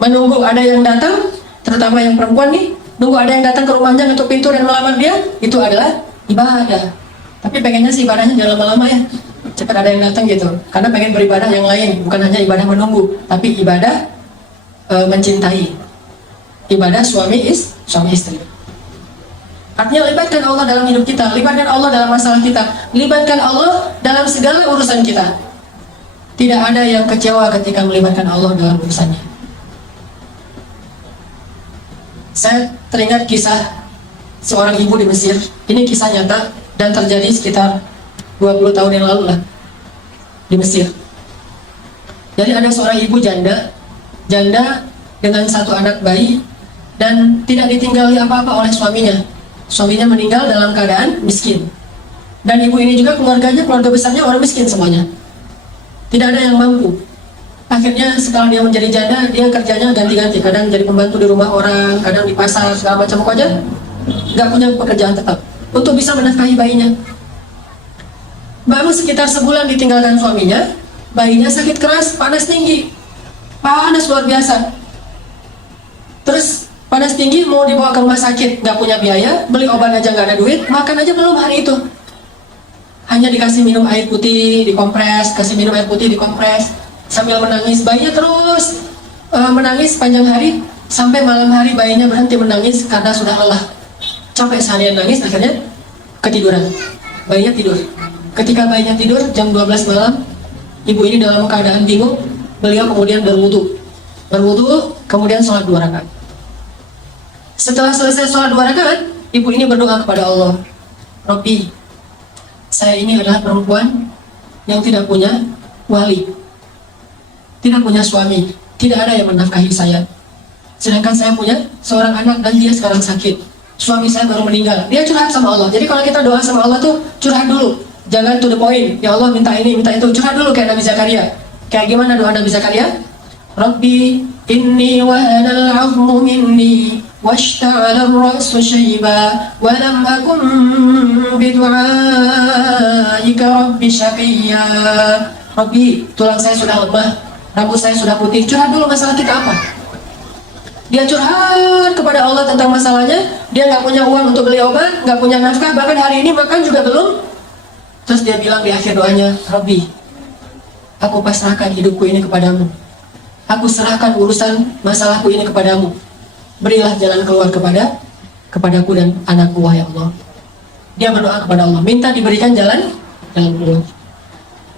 menunggu ada yang datang, terutama yang perempuan nih, nunggu ada yang datang ke rumahnya untuk pintu dan melamar dia, itu adalah ibadah. Tapi pengennya sih ibadahnya jangan lama-lama ya, cepat ada yang datang gitu. Karena pengen beribadah yang lain, bukan hanya ibadah menunggu, tapi ibadah mencintai. Ibadah suami istri. Artinya libatkan Allah dalam hidup kita, libatkan Allah dalam masalah kita, libatkan Allah dalam segala urusan kita. Tidak ada yang kecewa ketika melibatkan Allah dalam urusannya. Saya teringat kisah seorang ibu di Mesir. Ini kisah nyata dan terjadi sekitar 20 tahun yang lalu lah di Mesir. Jadi ada seorang ibu janda dengan satu anak bayi dan tidak ditinggali apa-apa oleh suaminya. Suaminya meninggal dalam keadaan miskin. Dan ibu ini juga keluarga besarnya orang miskin semuanya. Tidak ada yang mampu. Akhirnya setelah dia menjadi janda, dia kerjanya ganti-ganti. Kadang jadi pembantu di rumah orang, kadang di pasar, segala macam pokoknya nggak punya pekerjaan tetap untuk bisa menafkahi bayinya. Baru sekitar sebulan ditinggalkan suaminya, bayinya sakit keras, panas tinggi, panas luar biasa. Terus panas tinggi mau dibawa ke rumah sakit, nggak punya biaya, beli obat aja nggak ada duit, makan aja belum hari itu. Hanya dikasih minum air putih, dikompres, kasih minum air putih, dikompres, sambil menangis. Bayinya terus menangis panjang hari, sampai malam hari bayinya berhenti menangis karena sudah lelah. Capek seharian nangis, akhirnya ketiduran. Bayinya tidur. Ketika bayinya tidur, jam 12 malam, ibu ini dalam keadaan bingung, beliau kemudian berwudu, kemudian sholat 2 rakaat. Setelah selesai sholat 2 rakaat, ibu ini berdoa kepada Allah, Robbi, saya ini adalah perempuan yang tidak punya wali, tidak punya suami, tidak ada yang menafkahi saya. Sedangkan saya punya seorang anak dan dia sekarang sakit. Suami saya baru meninggal. Dia curhat sama Allah. Jadi kalau kita doa sama Allah tuh curhat dulu, jangan to the point. Ya Allah minta ini, minta itu. Curhat dulu kayak Nabi Zakaria. Kayak gimana doa Nabi Zakaria? Rabbi inni wahanal 'azmu minni washta'ala ar-ra'su shayba wa lam akun bidu'aika rabbi syaqiyya. Rabbi, tulang saya sudah lemah, rambut saya sudah putih. Curhat dulu masalah kita apa. Dia curhat kepada Allah tentang masalahnya. Dia nggak punya uang untuk beli obat, nggak punya nafkah, bahkan hari ini makan juga belum. Terus dia bilang di akhir doanya, Rabbi, aku pasrahkan hidupku ini kepadamu. Aku serahkan urusan masalahku ini kepadamu. Berilah jalan keluar kepadaku dan anakku, wahai Allah. Dia berdoa kepada Allah, minta diberikan jalan keluar.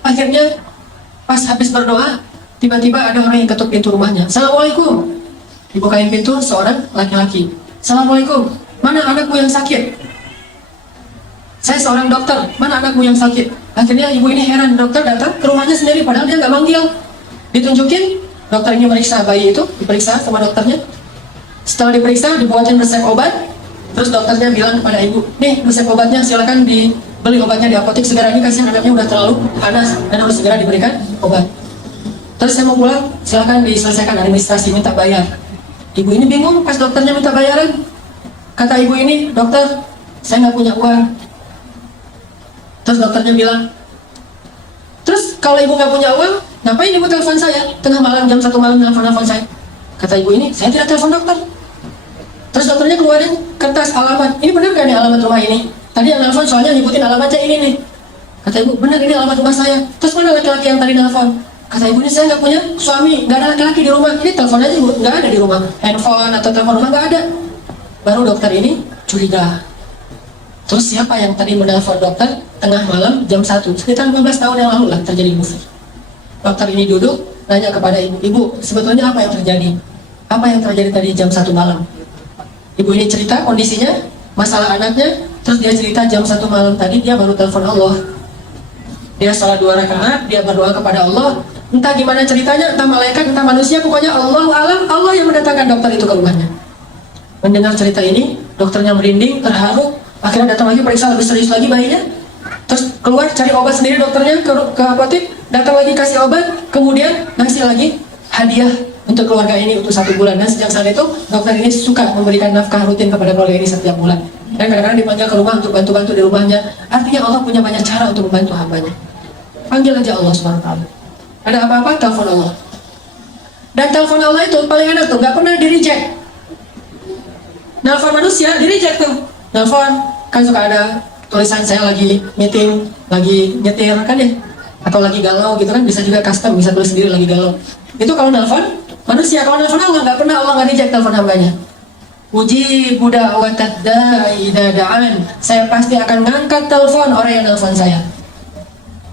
Akhirnya pas habis berdoa, tiba-tiba ada orang yang ketuk pintu rumahnya. Assalamualaikum. Dibukain pintu seorang laki-laki. Assalamualaikum. Mana anakmu yang sakit? Saya seorang dokter. Mana anakmu yang sakit? Akhirnya ibu ini heran. Dokter datang ke rumahnya sendiri, padahal dia nggak manggil. Ditunjukin. Dokter ini meriksa bayi itu, diperiksa sama dokternya. Setelah diperiksa, dibuatin resep obat. Terus dokternya bilang kepada ibu, nih resep obatnya, silakan dibeli obatnya di apotek segera, ini kasihan anaknya udah terlalu panas dan harus segera diberikan obat. Terus saya mau pulang, silakan diselesaikan administrasi, minta bayar. Ibu ini bingung pas dokternya minta bayaran. Kata ibu ini, dokter, saya nggak punya uang. Terus dokternya bilang, terus kalau ibu nggak punya uang, ngapain ibu telepon saya? Tengah malam, jam 1 malam telepon saya. Kata ibu ini, saya tidak telepon dokter. Terus dokternya keluarin kertas alamat. Ini benar gak nih alamat rumah ini? Tadi yang telepon soalnya nyebutin alamatnya ini nih. Kata ibu, benar ini alamat rumah saya. Terus mana laki-laki yang tadi telepon? Kata ibu ini, saya nggak punya suami, nggak ada laki-laki di rumah. Ini telepon aja nggak ada di rumah. Handphone atau telepon rumah nggak ada. Baru dokter ini curiga. Terus siapa yang tadi menelpon dokter tengah malam jam 1? Sekitar 15 tahun yang lalu lah terjadi musik. Dokter ini duduk, nanya kepada ibu, ibu sebetulnya apa yang terjadi? Apa yang terjadi tadi jam 1 malam? Ibu ini cerita kondisinya, masalah anaknya, terus dia cerita jam 1 malam tadi dia baru telepon Allah. Dia sholat 2 rakaat, dia berdoa kepada Allah. Entah gimana ceritanya, entah malaikat, entah manusia, pokoknya Allah alam, Allah yang mendatangkan dokter itu ke rumahnya. Mendengar cerita ini, dokternya merinding, terharu. Akhirnya datang lagi periksa lebih serius lagi bayinya. terus keluar cari obat sendiri dokternya ke apotek, datang lagi kasih obat, kemudian ngasih lagi hadiah untuk keluarga ini untuk 1 bulan. Dan sejak saat itu dokter ini suka memberikan nafkah rutin kepada keluarga ini setiap bulan, dan kadang-kadang dipanggil ke rumah untuk bantu-bantu di rumahnya. Artinya Allah punya banyak cara untuk membantu hambanya. Panggil aja Allah SWT. Ada apa-apa telepon Allah. Dan telepon Allah itu paling enak tuh, nggak pernah di-reject. Nelfon manusia di-reject tuh. Nelfon kan suka ada tulisan saya lagi meeting, lagi nyetir kan ya, atau lagi galau gitu kan, bisa juga custom, bisa tulis sendiri lagi galau. Itu kalau nelfon manusia. Kalau nelfon Allah nggak pernah, Allah nggak reject telepon hambanya. Uji budak watadda idadaan, saya pasti akan ngangkat telepon orang yang nelfon saya.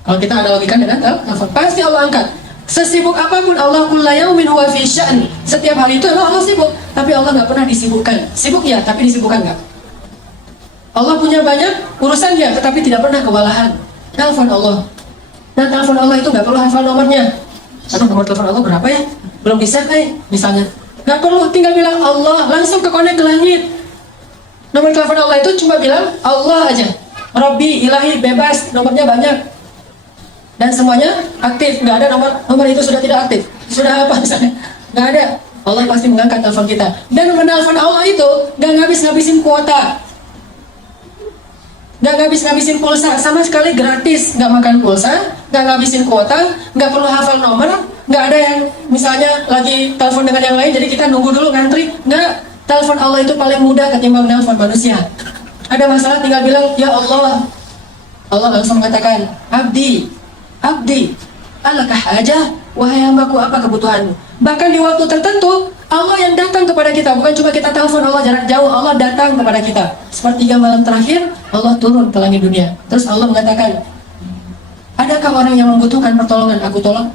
Kalau kita ada logika dengan telepon, pasti Allah angkat. Sesibuk apapun Allah, kulla yaumin huwa fi sya'n. Setiap hari itu Allah sibuk, tapi Allah nggak pernah disibukkan. Sibuk ya, tapi disibukkan nggak. Allah punya banyak urusan ya, tetapi tidak pernah kewalahan. Telepon Allah. Dan telepon Allah itu nggak perlu hafal nomornya. Aduh, nomor telepon Allah berapa ya? Belum bisa misalnya. Nggak perlu, tinggal bilang Allah, langsung ke connect ke langit. Nomor telepon Allah itu cuma bilang Allah aja. Robbi, ilahi, bebas, nomornya banyak. Dan semuanya aktif, nggak ada nomor itu sudah tidak aktif, sudah apa misalnya, nggak ada. Allah pasti mengangkat telepon kita. Dan menelpon Allah itu nggak ngabis-ngabisin kuota, nggak ngabis-ngabisin pulsa, sama sekali gratis, nggak makan pulsa, nggak ngabisin kuota, nggak perlu hafal nomor, nggak ada yang misalnya lagi telepon dengan yang lain, jadi kita nunggu dulu ngantri, nggak. Telepon Allah itu paling mudah ketimbang nelpon manusia. Ada masalah tinggal bilang ya Allah, Allah langsung mengatakan abdi, alakah aja, wahai hambaku, apa kebutuhanmu? Bahkan di waktu tertentu Allah yang datang kepada kita, bukan cuma kita telepon Allah jarak jauh, Allah datang kepada kita. Sepertiga malam terakhir Allah turun ke langit dunia. Terus Allah mengatakan, adakah orang yang membutuhkan pertolongan, aku tolong?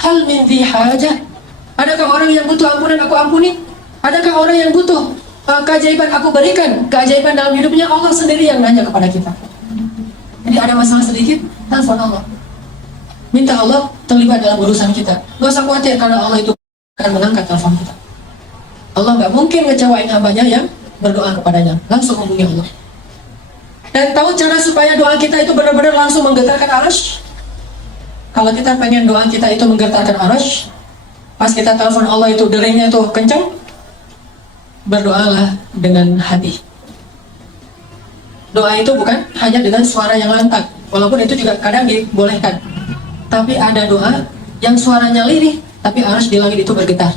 Hal min dhi hajah, adakah orang yang butuh ampunan, aku ampuni? Adakah orang yang butuh keajaiban, aku berikan keajaiban dalam hidupnya? Allah sendiri yang nanya kepada kita. Jadi ada masalah sedikit, telepon Allah, minta Allah terlibat dalam urusan kita. Gak usah khawatir, karena Allah itu akan mengangkat telepon kita. Allah nggak mungkin ngecewain hambanya yang berdoa kepadanya. Langsung hubungi Allah. Dan tahu cara supaya doa kita itu benar-benar langsung menggetarkan arasy? Kalau kita pengen doa kita itu menggetarkan arasy, pas kita telepon Allah itu deringnya tuh kencang, berdoalah dengan hati. Doa itu bukan hanya dengan suara yang lantang, walaupun itu juga kadang dibolehkan. Tapi ada doa yang suaranya lirih, tapi arasy di langit itu bergetar.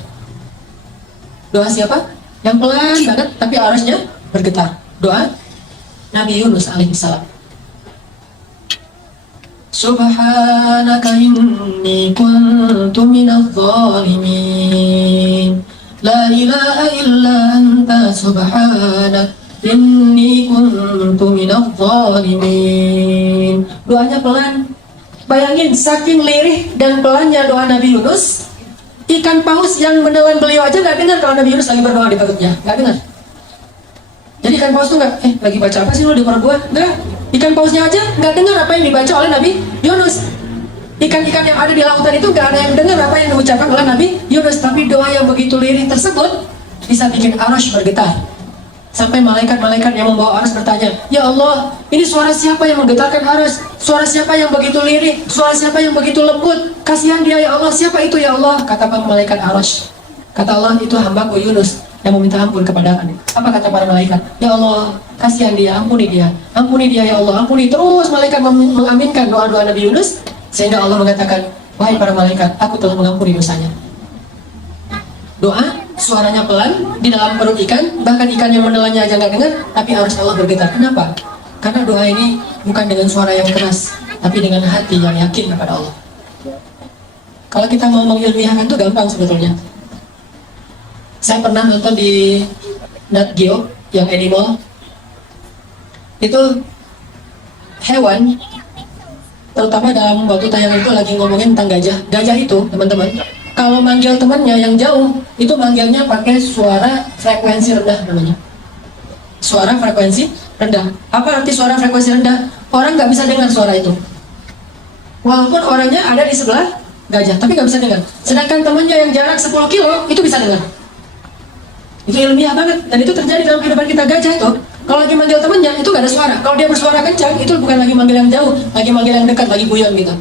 Doa siapa? Yang pelan banget, tapi arasnya bergetar. Doa Nabi Yunus alaihissalam. Subhanaka inni kuntu minadh dhalimin. La ilaha illa anta subhanak inni kuntu minadh dhalimin. Doanya pelan. Bayangin, saking lirih dan pelannya doa Nabi Yunus, ikan paus yang menelan beliau aja nggak dengar kalau Nabi Yunus lagi berdoa di perutnya, nggak dengar. Jadi ikan paus tuh nggak, lagi baca apa sih lo di perut gua? Nggak, ikan pausnya aja nggak dengar apa yang dibaca oleh Nabi Yunus. Ikan-ikan yang ada di lautan itu nggak ada yang dengar apa yang diucapkan oleh Nabi Yunus. Tapi doa yang begitu lirih tersebut bisa bikin arasy bergetar. Sampai malaikat-malaikat yang membawa arasy bertanya, ya Allah, ini suara siapa yang menggetarkan arasy? Suara siapa yang begitu lirih? Suara siapa yang begitu lembut? Kasihan dia ya Allah, siapa itu ya Allah? Kata para malaikat arasy. Kata Allah, itu hambaku Yunus yang meminta ampun kepada Anda. Apa kata para malaikat? Ya Allah, kasihan dia, ampuni dia. Ampuni dia ya Allah, ampuni. Terus malaikat mengaminkan doa-doa Nabi Yunus, sehingga Allah mengatakan, wahai para malaikat, aku telah mengampuni dosanya. Doa, suaranya pelan, di dalam perut ikan, bahkan ikan yang menelannya aja nggak dengar, tapi arasy Allah bergetar. Kenapa? Karena doa ini bukan dengan suara yang keras, tapi dengan hati yang yakin kepada Allah. Kalau kita mau mengilmiahkan itu gampang sebetulnya. Saya pernah nonton di Nat Geo yang animal, itu hewan, terutama dalam waktu tayangan itu lagi ngomongin tentang gajah. Gajah itu, teman-teman, kalau manggil temannya yang jauh, itu manggilnya pakai suara frekuensi rendah namanya. Suara frekuensi rendah. Apa arti suara frekuensi rendah? Orang nggak bisa dengar suara itu. Walaupun orangnya ada di sebelah gajah, tapi nggak bisa dengar. Sedangkan temannya yang jarak 10 kilo, itu bisa dengar. Itu ilmiah banget. Dan itu terjadi dalam kehidupan kita. Gajah itu, Kalau lagi manggil temennya itu gak ada suara. Kalau dia bersuara kencang itu bukan lagi manggil yang jauh, lagi manggil yang dekat, lagi guyon gitu.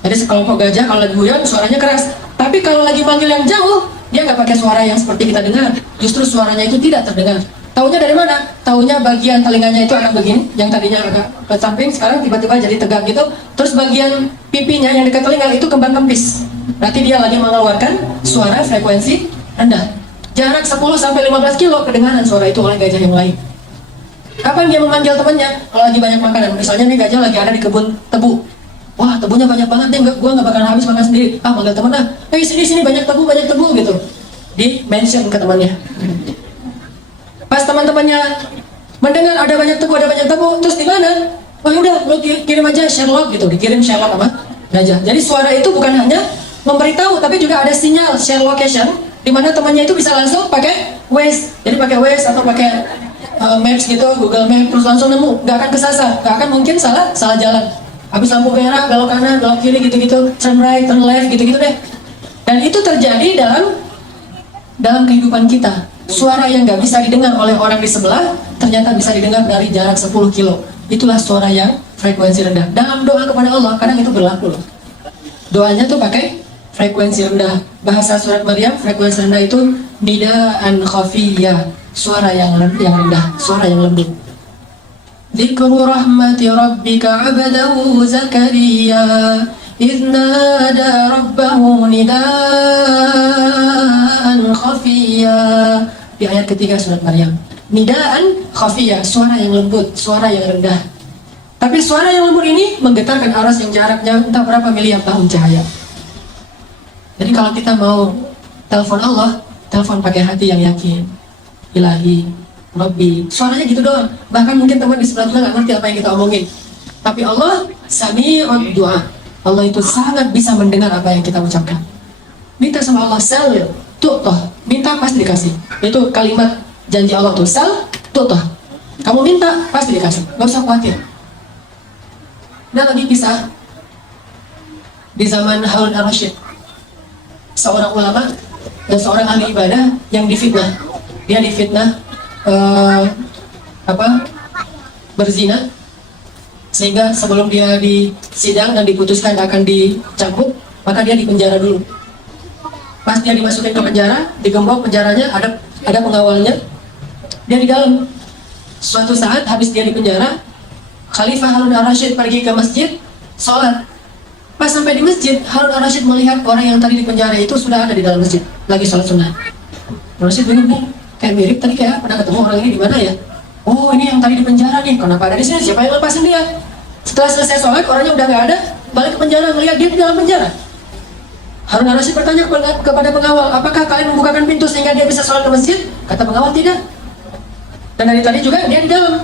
Jadi sekelompok gajah kalau lagi guyon suaranya keras. Tapi kalau lagi manggil yang jauh, dia nggak pakai suara yang seperti kita dengar. Justru suaranya itu tidak terdengar. Taunya dari mana? Taunya bagian telinganya itu agak begini, yang tadinya agak ke samping, sekarang tiba-tiba jadi tegak gitu. Terus bagian pipinya yang dekat telinga itu kembang kempis. Berarti dia lagi mengeluarkan suara frekuensi rendah. Jarak 10 sampai 15 kilo kedengaran suara itu oleh gajah yang lain. Kapan dia memanggil temannya? Kalau lagi banyak makanan. Misalnya nih gajah lagi ada di kebun tebu. Wah, tebunya banyak banget nih, gua nggak bakalan habis makan sendiri. Ah, manggil temen ah. Sini banyak tebu gitu. Di mention ke temannya. Pas teman-temannya mendengar ada banyak tebu, terus di mana? Oh udah, lo kirim aja Sherlock gitu, dikirim Sherlock apa? Gajah. Jadi suara itu bukan hanya memberitahu, tapi juga ada sinyal share location, di mana temannya itu bisa langsung pakai Waze. Jadi pakai Waze atau pakai Maps gitu, Google Maps, terus langsung nemu, nggak akan kesasar, nggak akan mungkin salah jalan. Habis lampu merah, belok kanan, belok kiri gitu-gitu, turn right, turn left gitu-gitu deh. Dan itu terjadi dalam kehidupan kita. Suara yang nggak bisa didengar oleh orang di sebelah ternyata bisa didengar dari jarak 10 kilo. Itulah suara yang frekuensi rendah. Dalam doa kepada Allah kadang itu berlaku loh. Doanya tuh pakai frekuensi rendah. Bahasa surat Maryam frekuensi rendah itu nidaan khafiyya, suara yang rendah, suara yang lembut. Dzikru rahmati rabbika 'abdahu Zakaria idh nada rabbahu nidaan khafiyya. Di ayat ketiga surat Maryam. Nidaan khafiyya, suara yang lembut, suara yang rendah. Tapi suara yang lembut ini menggetarkan aras yang jaraknya entah berapa miliar tahun cahaya. Jadi kalau kita mau telepon Allah, telepon pakai hati yang yakin. Ilahi, Rabbi, suaranya gitu doang. Bahkan mungkin teman di sebelah nggak ngerti apa yang kita omongin. Tapi Allah sami'ud du'a. Allah itu sangat bisa mendengar apa yang kita ucapkan. Minta sama Allah, sel, tu'toh. Minta pasti dikasih. Itu kalimat janji Allah tuh, sel, tu'toh. Kamu minta pasti dikasih. Gak usah khawatir. Nah lagi kisah di zaman Harun al-Rashid, seorang ulama dan seorang ahli ibadah yang difitnah. Dia difitnah berzina, sehingga sebelum dia disidang dan diputuskan akan dicambuk, maka dia dipenjara dulu. Pas dia dimasukin ke penjara, digembok penjaranya, ada pengawalnya, dia di dalam. Suatu saat habis dia di penjara, Khalifah Harun al-Rashid pergi ke masjid, sholat. Pas sampai di masjid, Harun al-Rashid melihat orang yang tadi di penjara itu sudah ada di dalam masjid, lagi sholat sunnah. Al-Rashid bingung nih, kayak mirip tadi, kayak pernah ketemu orang ini di mana ya? Oh, ini yang tadi di penjara nih, kenapa ada di sini? Siapa yang lepasin dia? Setelah selesai sholat, orangnya udah nggak ada, balik ke penjara, melihat dia di dalam penjara. Harun al-Rashid bertanya kepada pengawal, apakah kalian membukakan pintu sehingga dia bisa sholat ke masjid? Kata pengawal, tidak. Dan dari tadi juga dia di dalam.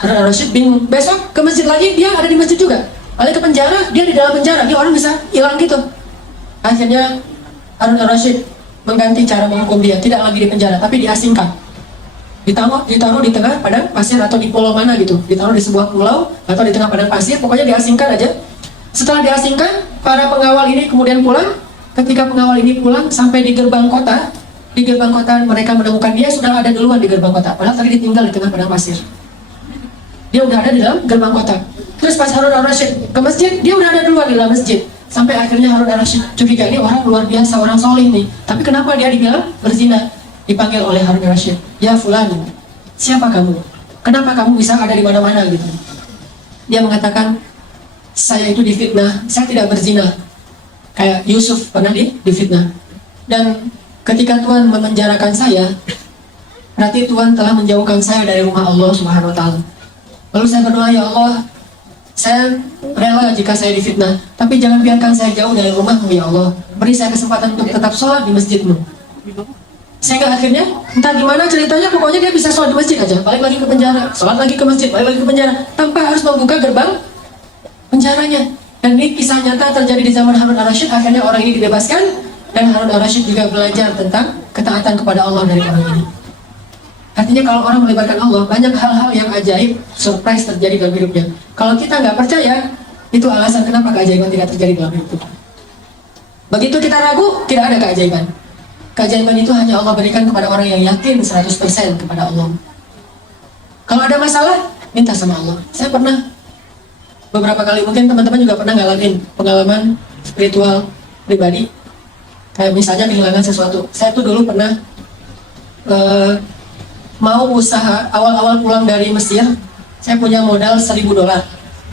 Harun al-Rashid bingung, besok ke masjid lagi, dia ada di masjid juga. Balik ke penjara, dia di dalam penjara, dia orang bisa hilang gitu. Akhirnya Harun al-Rashid mengganti cara menghukum dia, tidak lagi di penjara, tapi diasingkan. Ditaruh di tengah padang pasir atau di pulau mana gitu, ditaruh di sebuah pulau atau di tengah padang pasir, pokoknya diasingkan aja. Setelah diasingkan, para pengawal ini kemudian pulang. Ketika pengawal ini pulang sampai di gerbang kota mereka menemukan dia sudah ada duluan di gerbang kota, padahal tadi ditinggal di tengah padang pasir. Dia udah ada di dalam gerbang kota. Terus pas Harun al-Rashid ke masjid, dia udah ada duluan di dalam masjid. Sampai akhirnya Harun al-Rashid curiga, ini orang luar biasa, orang soleh nih, tapi kenapa dia dibilang berzina? Dipanggil oleh Harun al-Rashid, ya fulan, siapa kamu? Kenapa kamu bisa ada di mana-mana gitu? Dia mengatakan, saya itu difitnah, saya tidak berzina. Kayak Yusuf pernah difitnah. Dan ketika Tuhan memenjarakan saya, berarti Tuhan telah menjauhkan saya dari rumah Allah Subhanahu wa Ta'ala. Lalu saya berdoa, ya Allah, saya rela jika saya difitnah, tapi jangan biarkan saya jauh dari rumah-Mu ya Allah. Beri saya kesempatan untuk tetap sholat di masjid-Mu. Sehingga akhirnya entah gimana ceritanya, pokoknya dia bisa sholat di masjid aja, balik lagi ke penjara, sholat lagi ke masjid, balik lagi ke penjara, tanpa harus membuka gerbang penjaranya. Dan ini kisah nyata terjadi di zaman Harun al-Rashid. Akhirnya orang ini dibebaskan, dan Harun al-Rashid juga belajar tentang ketaatan kepada Allah dari orang ini. Artinya kalau orang melibatkan Allah, banyak hal-hal yang ajaib, surprise terjadi dalam hidupnya. Kalau kita nggak percaya, itu alasan kenapa keajaiban tidak terjadi dalam hidup kita. Begitu kita ragu, tidak ada keajaiban. Keajaiban itu hanya Allah berikan kepada orang yang yakin 100% kepada Allah. Kalau ada masalah, minta sama Allah. Saya pernah beberapa kali, mungkin teman-teman juga pernah ngalamin pengalaman spiritual pribadi. Kayak misalnya kehilangan sesuatu. Saya tuh dulu pernah mau usaha, awal-awal pulang dari Mesir, saya punya modal $1.000.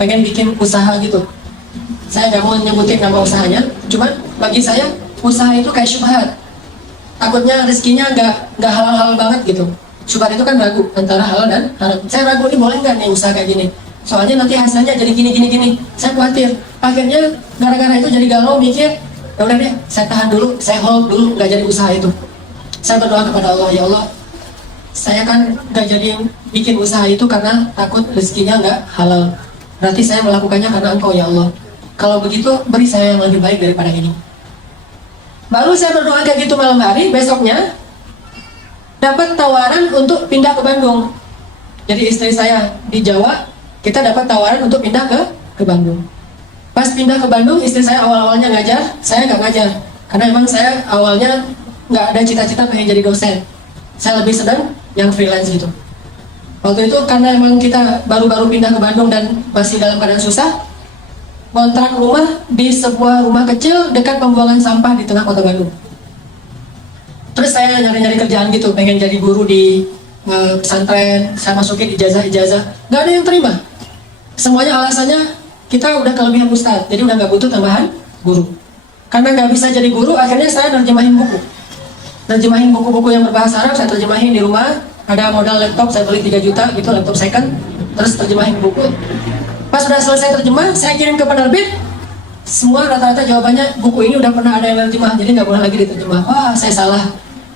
Pengen bikin usaha gitu. Saya nggak mau nyebutin nama usahanya, cuman bagi saya, usaha itu kayak syubhat. Takutnya rezekinya nggak halal-halal banget gitu. Syubhat itu kan ragu antara halal dan haram. Saya ragu ini boleh nggak nih usaha kayak gini. Soalnya nanti hasilnya jadi gini. Saya khawatir. Akhirnya gara-gara itu jadi galau mikir, ya udah deh, saya tahan dulu, saya hold dulu, nggak jadi usaha itu. Saya berdoa kepada Allah, ya Allah, saya kan nggak jadi bikin usaha itu karena takut rezekinya nggak halal. Berarti saya melakukannya karena Engkau ya Allah. Kalau begitu, beri saya yang lebih baik daripada ini. Baru saya berdoa kayak gitu malam hari, besoknya dapat tawaran untuk pindah ke Bandung. Jadi istri saya di Jawa, kita dapat tawaran untuk pindah ke Bandung. Pas pindah ke Bandung, istri saya awal-awalnya ngajar, saya nggak ngajar. Karena emang saya awalnya nggak ada cita-cita pengen jadi dosen. Saya lebih senang yang freelance gitu. Waktu itu karena emang kita baru-baru pindah ke Bandung dan masih dalam keadaan susah, kontrak rumah di sebuah rumah kecil dekat pembuangan sampah di tengah kota Bandung. Terus saya nyari-nyari kerjaan gitu, pengen jadi guru di pesantren, saya masukin ijazah, nggak ada yang terima. Semuanya alasannya kita udah kelebihan ustadz, jadi udah nggak butuh tambahan guru. Karena nggak bisa jadi guru, akhirnya saya nerjemahin buku. Nerjemahin buku-buku yang berbahasa Arab, saya terjemahin di rumah. Ada modal laptop, saya beli 3 juta gitu, laptop second. Terus terjemahin buku. Pas udah selesai terjemah, saya kirim ke penerbit. Semua rata-rata jawabannya, buku ini udah pernah ada yang nerjemah, jadi nggak boleh lagi diterjemah. Wah, saya salah.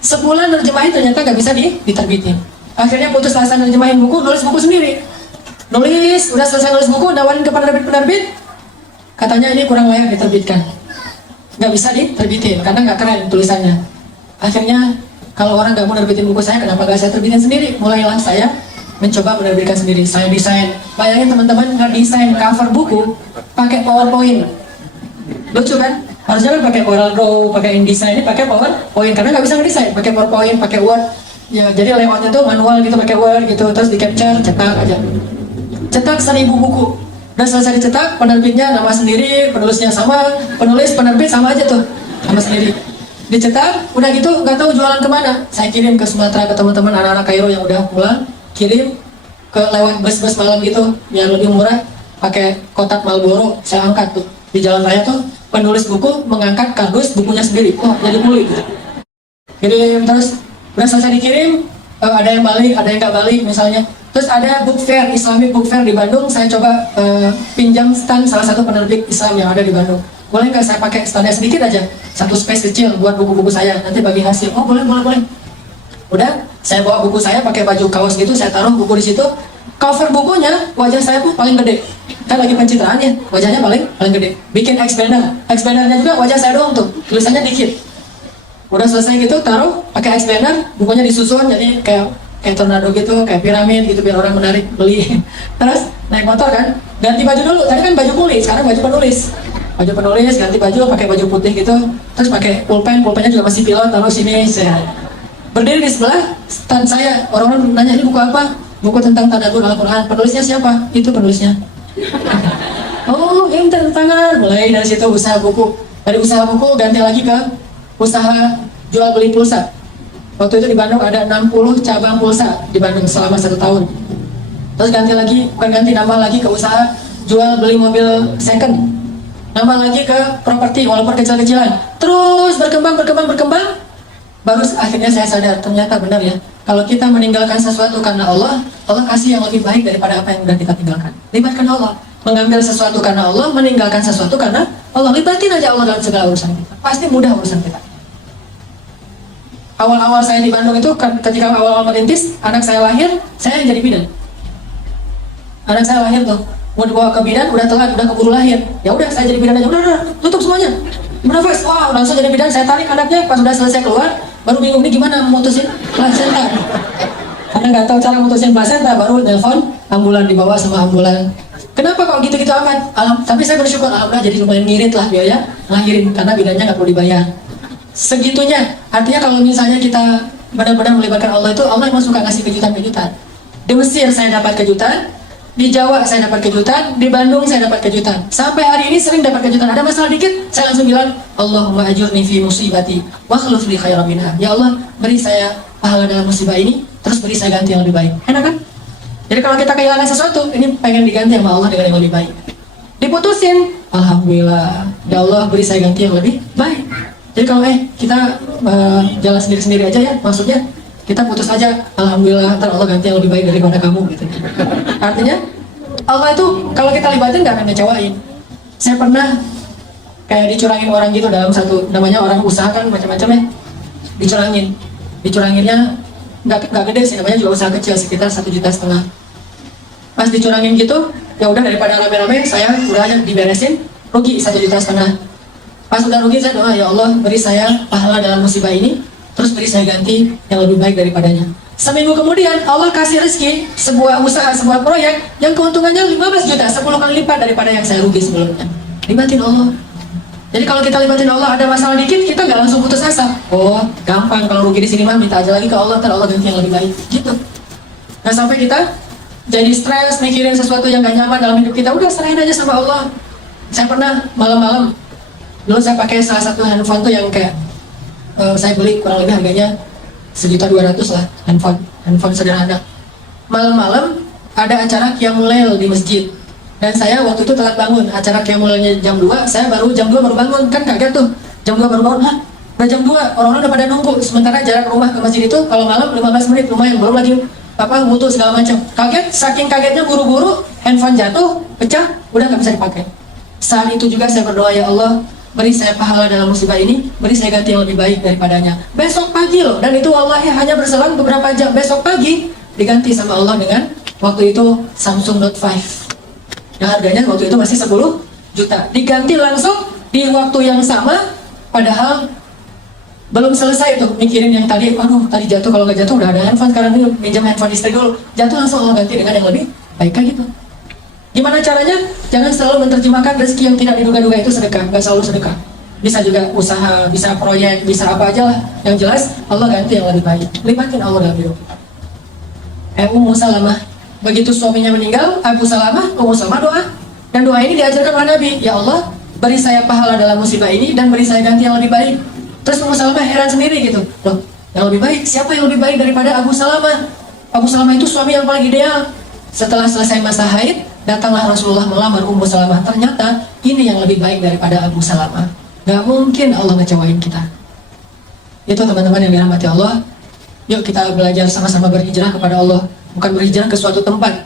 Sebulan nerjemahin ternyata nggak bisa diterbitin. Akhirnya putus asa nerjemahin buku, nulis buku sendiri. Nulis, udah selesai nulis buku, nawarin ke penerbit. Katanya ini kurang layak diterbitkan. Nggak bisa diterbitin, karena nggak keren tulisannya. Akhirnya, kalau orang nggak mau nerbitin buku saya, kenapa nggak saya terbitin sendiri? Mulailah saya mencoba menerbitkan sendiri. Saya desain. Bayangin teman-teman ngedesain cover buku pakai PowerPoint. Lucu kan? Harusnya kan pakai Corel Draw, pakai InDesign, ini pakai PowerPoint karena nggak bisa ngedesain, pakai PowerPoint, pakai Word. Ya, jadi layoutnya tuh manual gitu, pakai Word gitu, terus di capture, cetak aja. Cetak 1.000 buku. Udah selesai dicetak, penerbitnya nama sendiri, penulisnya sama, penerbit sama aja tuh, sama sendiri. Dicetak, udah gitu nggak tahu jualan kemana. Saya kirim ke Sumatera ke teman-teman anak-anak Kairo yang udah pulang, kirim ke lewat bus-bus malam gitu, yang lebih murah, pakai kotak Marlboro, saya angkat tuh di jalan raya tuh. Penulis buku mengangkat kardus bukunya sendiri, wah jadi pulih gitu. Kirim terus, udah selesai dikirim, ada yang balik, ada yang nggak balik misalnya. Terus ada book fair, Islamic book fair di Bandung, saya coba pinjam stand salah satu penerbit Islam yang ada di Bandung. Boleh nggak saya pakai standnya sedikit aja, satu space kecil buat buku-buku saya, nanti bagi hasil. Oh boleh. Udah, saya bawa buku saya pakai baju kaos gitu, saya taruh buku di situ. Cover bukunya, wajah saya pun paling gede. Kan lagi pencitraan ya, wajahnya paling gede. Bikin expander-nya juga wajah saya doang tuh, tulisannya dikit. Udah selesai gitu, taruh, pakai expander, bukunya disusun jadi kayak tornado gitu, kayak piramid gitu biar orang menarik beli. Terus naik motor kan, ganti baju dulu. Tadi kan baju kulit, sekarang baju penulis. Baju penulis, ganti baju, pakai baju putih gitu. Terus pakai pulpennya juga masih pilot, taruh sini. Saya berdiri di sebelah stand saya, orang-orang nanya ini buku apa? Buku tentang tadabbur Al-Quran. Penulisnya siapa? Itu penulisnya. Oh, ini tanda tangan. Mulai dari situ usaha buku. Dari usaha buku ganti lagi ke usaha jual beli pulsa. Waktu itu di Bandung ada 60 cabang pulsa di Bandung selama 1 tahun. Terus ganti lagi, bukan ganti, nambah lagi ke usaha jual beli mobil second. Nambah lagi ke properti walaupun kecil-kecilan. Terus berkembang. Baru akhirnya saya sadar, ternyata benar ya. Kalau kita meninggalkan sesuatu karena Allah, Allah kasih yang lebih baik daripada apa yang sudah kita tinggalkan. Libatkan Allah. Mengambil sesuatu karena Allah, meninggalkan sesuatu karena Allah. Libatin aja Allah dalam segala urusan kita. Pasti mudah urusan kita. Awal-awal saya di Bandung itu, ketika awal-awal merintis, anak saya lahir, saya yang jadi bidan. Anak saya lahir tuh, mau dibawa ke bidan, udah telat, udah keburu lahir. Ya udah, saya jadi bidan aja. Udah, tutup semuanya. Bernafas, wah langsung jadi bidan. Saya tarik anaknya, pas udah selesai keluar, baru bingung nih gimana memutusin plasenta. Karena nggak tahu cara memutusin plasenta, baru telepon ambulan, dibawa sama ambulan. Kenapa kok gitu-gitu amat? Tapi saya bersyukur, alhamdulillah jadi lumayan ngirit lah biaya ngelahirin, karena bidannya nggak perlu dibayar. Segitunya, artinya kalau misalnya kita benar-benar melibatkan Allah itu, Allah emang suka ngasih kejutan-kejutan. Di Mesir saya dapat kejutan, di Jawa saya dapat kejutan, di Bandung saya dapat kejutan. Sampai hari ini sering dapat kejutan. Ada masalah dikit, saya langsung bilang, Allahumma ajurni fi musibati wa akhlif li khairan minha. Ya Allah, beri saya pahala dalam musibah ini, terus beri saya ganti yang lebih baik. Enak kan? Jadi kalau kita kehilangan sesuatu, ini pengen diganti sama Allah dengan yang lebih baik. Diputusin, alhamdulillah, ya Allah beri saya ganti yang lebih baik. Jadi kalau kita jalan sendiri-sendiri aja ya, maksudnya kita putus aja, alhamdulillah, ntar Allah ganti yang lebih baik daripada kamu gitu. Artinya Allah itu kalau kita libatin gak akan ngecewain. Saya pernah kayak dicurangin orang gitu dalam satu, namanya orang usaha kan macam-macam ya, dicuranginnya nggak gede sih, namanya juga usaha kecil sekitar 1,5 juta. Pas dicurangin gitu, ya udah daripada rame-rame, saya udah aja diberesin, rugi 1,5 juta. Pas udah rugi saya doa, ya Allah beri saya pahala dalam musibah ini, terus beri saya ganti yang lebih baik daripadanya. Seminggu kemudian Allah kasih rezeki sebuah usaha, sebuah proyek yang keuntungannya 15 juta, 10 kali lipat daripada yang saya rugi sebelumnya. Libatin Allah. Jadi kalau kita libatin Allah, ada masalah dikit, kita nggak langsung putus asa. Oh, gampang kalau rugi di sini mah minta aja lagi ke Allah, ntar Allah ganti yang lebih baik. Gitu. Nggak sampai kita jadi stres mikirin sesuatu yang gak nyaman dalam hidup kita. Udah serahin aja sama Allah. Saya pernah malam-malam, dulu saya pakai salah satu handphone tuh yang kayak saya beli kurang lebih harganya 1.200.000 lah, handphone sederhana. Malam-malam ada acara Qiyamul Lail di masjid. Dan saya waktu itu telat bangun, acara Qiyamul Lailnya jam 2, saya jam 2 baru bangun, kan kaget tuh. Jam 2 baru bangun, udah jam 2, orang-orang udah pada nunggu. Sementara jarak rumah ke masjid itu kalau malam 15 menit lumayan, belum lagi butuh segala macam. Kaget, saking kagetnya buru-buru, handphone jatuh, pecah, udah nggak bisa dipakai. Saat itu juga saya berdoa, ya Allah, beri saya pahala dalam musibah ini, beri saya ganti yang lebih baik daripadanya. Besok pagi loh, dan itu wallahi hanya berselang beberapa jam. Besok pagi diganti sama Allah dengan waktu itu Samsung Note 5 yang harganya waktu itu masih 10 juta. Diganti langsung di waktu yang sama, padahal belum selesai tuh mikirin yang tadi, tadi jatuh, kalau nggak jatuh udah ada handphone, sekarang ini minjam handphone istri dulu, jatuh langsung Allah ganti dengan yang lebih baik, kayak gitu. Gimana caranya? Jangan selalu menerjemahkan rezeki yang tidak diduga-duga itu sedekah, nggak selalu sedekah. Bisa juga usaha, bisa proyek, bisa apa aja lah. Yang jelas Allah ganti yang lebih baik. Libatin Allah dalam hidup. Ummu Salamah, begitu suaminya meninggal, Abu Salamah, Ummu Salamah doa. Dan doa ini diajarkan oleh Nabi, ya Allah, beri saya pahala dalam musibah ini dan beri saya ganti yang lebih baik. Terus Ummu Salamah heran sendiri gitu, loh, yang lebih baik, siapa yang lebih baik daripada Abu Salamah? Abu Salamah itu suami yang paling ideal. Setelah selesai masa haid, datanglah Rasulullah melamar Ummu Salamah. Ternyata ini yang lebih baik daripada Abu Salamah. Gak mungkin Allah ngecewain kita. Itu teman-teman yang dirahmati Allah. Yuk kita belajar sama-sama berhijrah kepada Allah. Bukan berhijrah ke suatu tempat,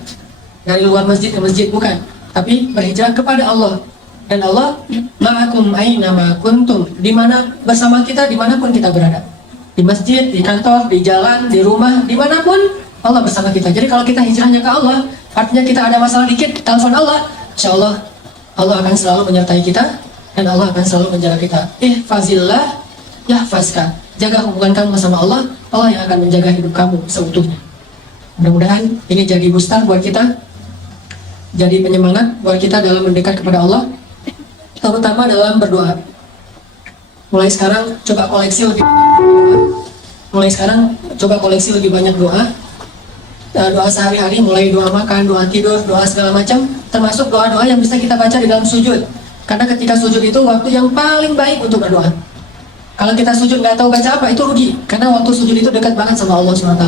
dari luar masjid ke masjid, bukan. Tapi berhijrah kepada Allah. Dan Allah ma'akum aina ma kuntum, dimana bersama kita dimanapun kita berada, di masjid, di kantor, di jalan, di rumah, dimanapun Allah bersama kita. Jadi kalau kita hijrahnya ke Allah, artinya kita ada masalah dikit, telepon Allah, insya Allah Allah akan selalu menyertai kita dan Allah akan selalu menjaga kita. Ihfazillah yahfazka, jaga hubungan kamu sama Allah, Allah yang akan menjaga hidup kamu seutuhnya. Mudah-mudahan ini jadi booster buat kita, jadi penyemangat buat kita dalam mendekat kepada Allah, terutama dalam berdoa. Mulai sekarang coba koleksi lebih banyak doa. Doa sehari-hari, mulai doa makan, doa tidur, doa segala macam, termasuk doa-doa yang bisa kita baca di dalam sujud. Karena ketika sujud itu waktu yang paling baik untuk berdoa. Kalau kita sujud nggak tahu baca apa, itu rugi. Karena waktu sujud itu dekat banget sama Allah SWT.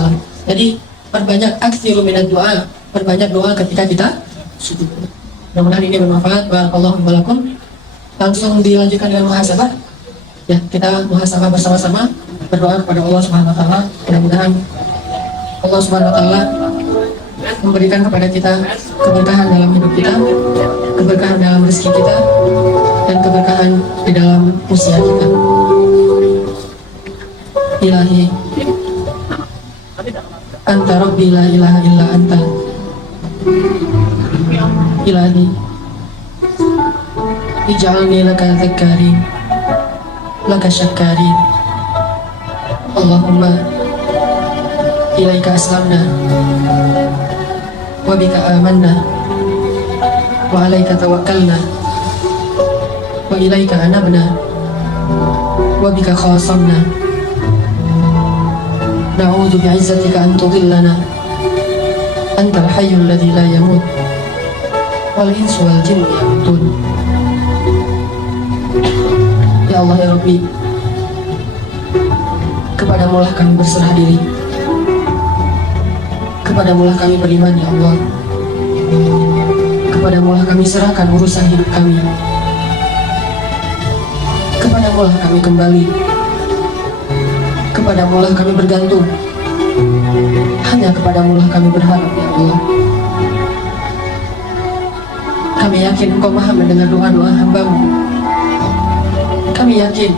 Jadi perbanyak aktsiru minad doa, perbanyak doa ketika kita sujud. Mudah-mudahan ini bermanfaat. Barakallahu walakum. Langsung dilanjutkan dengan muhasabah. Ya, kita muhasabah bersama-sama, berdoa kepada Allah SWT. Mudah-mudahan Allah SWT memberikan kepada kita keberkahan dalam hidup kita, keberkahan dalam rezeki kita, dan keberkahan di dalam usia kita. Ilahi Anta Rabbi la ilaha illa Anta. Ilahi ij'alni laka dzakkarin laka syakkarin. Allahumma ilaika aslamna wa bika amanna wa alaika tawakkalna wa ilaika anabna wa bika khasamna. Na'udzu bi'izzatika an tudillana Antal hayyul ladzi la yamut wal insu wal jinnu yamutun. Ya Allah ya Rabbi, kepadamu lah kami berserah diri, kepadamu lah kami beriman ya Allah, kepadamu lah kami serahkan urusan hidup kami, kepadamu lah kami kembali, kepadamu lah kami bergantung, hanya kepadamu lah kami berharap ya Allah. Kami yakin Engkau maha mendengar doa-doa hamba-Mu. Kami yakin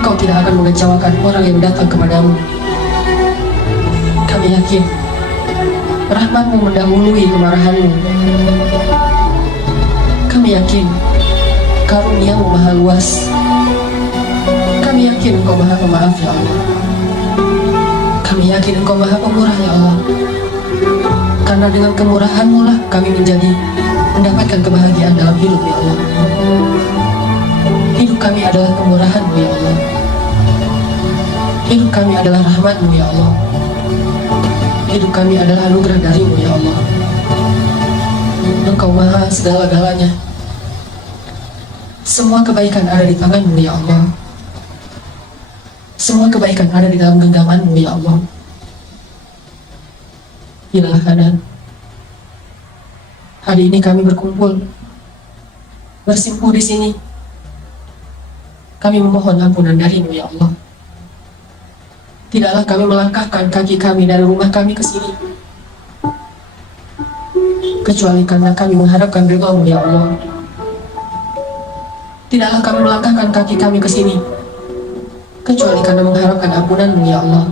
Engkau tidak akan mengecewakan orang yang datang kepadamu. Kami yakin rahmat-Mu mendahului kemarahan-Mu. Kami yakin karunia-Mu maha luas. Kami yakin Engkau maha pemaaf ya Allah. Kami yakin Engkau maha pemurah ya Allah. Karena dengan kemurahan-Mu lah kami mendapatkan kebahagiaan dalam hidup ya Allah. Hidup kami adalah kemurahan-Mu ya Allah. Hidup kami adalah rahmat-Mu ya Allah. Hidup kami adalah anugerah dari-Mu ya Allah. Engkau maha segala-galanya. Semua kebaikan ada di tangan-Mu ya Allah. Semua kebaikan ada di dalam genggaman-Mu ya Allah. Ilahana, hari ini kami berkumpul, bersimpuh di sini. Kami memohon ampunan dari-Mu ya Allah. Tidaklah kami melangkahkan kaki kami dari rumah kami ke sini kecuali karena kami mengharapkan ridha-Mu ya Allah. Tidaklah kami melangkahkan kaki kami ke sini kecuali karena mengharapkan ampunan-Mu ya Allah.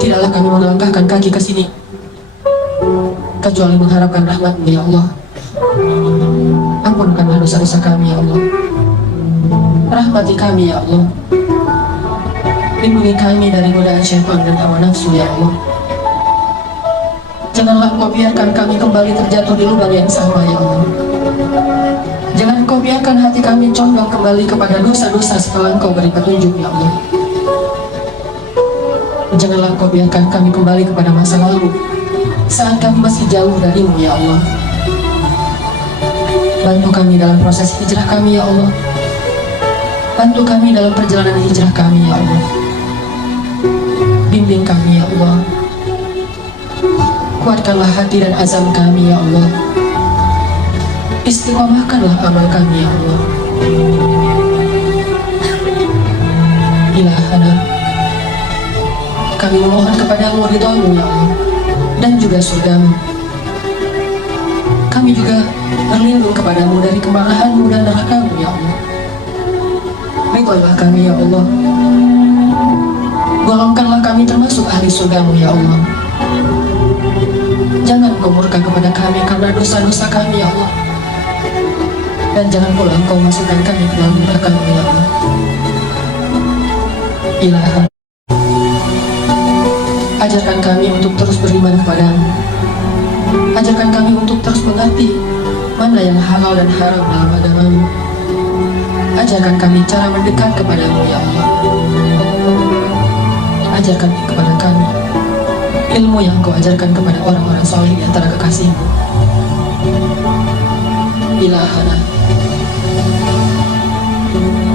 Tidaklah kami melangkahkan kaki ke sini kecuali mengharapkan rahmat-Mu ya Allah. Ampunkanlah dosa-dosa kami ya Allah. Rahmati kami ya Allah. Lindungi kami dari godaan syaitan dan hawa nafsu ya Allah. Janganlah Engkau biarkan kami kembali terjatuh di lubang yang sama ya Allah. Jangan Engkau biarkan hati kami condong kembali kepada dosa-dosa setelah Engkau beri petunjuk ya Allah. Janganlah Engkau biarkan kami kembali kepada masa lalu saat kami masih jauh dari-Mu ya Allah. Bantu kami dalam proses hijrah kami ya Allah. Bantu kami dalam perjalanan hijrah kami ya Allah. Bimbing kami ya Allah. Kuatkanlah hati dan azam kami ya Allah. Istiqomahkanlah amal kami ya Allah. Ilahana, kami memohon kepadamu ridha-Mu ya Allah dan juga surga-Mu. Kami juga berlindung kepadamu dari kemarahan-Mu dan neraka-Mu ya Allah. Ridhoilah kami ya Allah. Golongkanlah kami termasuk ahli surga-Mu ya Allah. Jangan Engkau murka kepada kami karena dosa-dosa kami ya Allah. Dan jangan pula Engkau masukkan kami ke dalam neraka-Mu ya Allah. Ilaha, ajarkan kami untuk terus beriman kepadamu. Ajarkan kami untuk terus mengerti mana yang halal dan haram dalam agama-Mu. Ajarkan kami cara mendekat kepadamu ya Allah. Ajarkan kepada kami ilmu yang Kau ajarkan kepada orang-orang saleh di antara kekasih-Mu. Ilahana,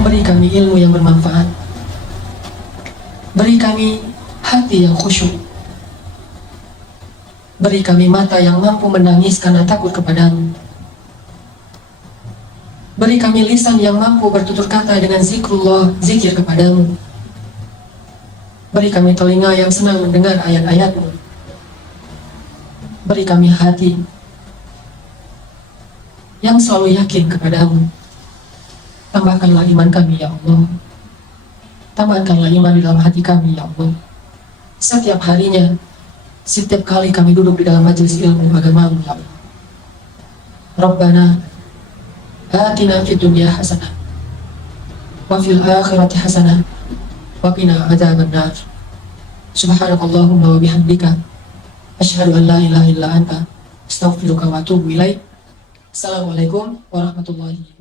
beri kami ilmu yang bermanfaat. Beri kami hati yang khusyuk. Beri kami mata yang mampu menangis karena takut kepadamu. Beri kami lisan yang mampu bertutur kata dengan zikrullah, zikir kepadamu. Beri kami telinga yang senang mendengar ayat-ayat-Mu. Beri kami hati yang selalu yakin kepadamu. Tambahkanlah iman kami ya Allah. Tambahkanlah iman di dalam hati kami ya Allah. Setiap harinya, setiap kali kami duduk di dalam majelis ilmu agama-Mu ya Allah. Rabbana atina fid dunya hasanah wa fil akhirati hasanah wa qina adzabannar. Subhanakallahumma wa bihamdika asyhadu an la ilaha illa anta astaghfiruka wa atubu ilaik. Assalamualaikum warahmatullahi wabarakatuh.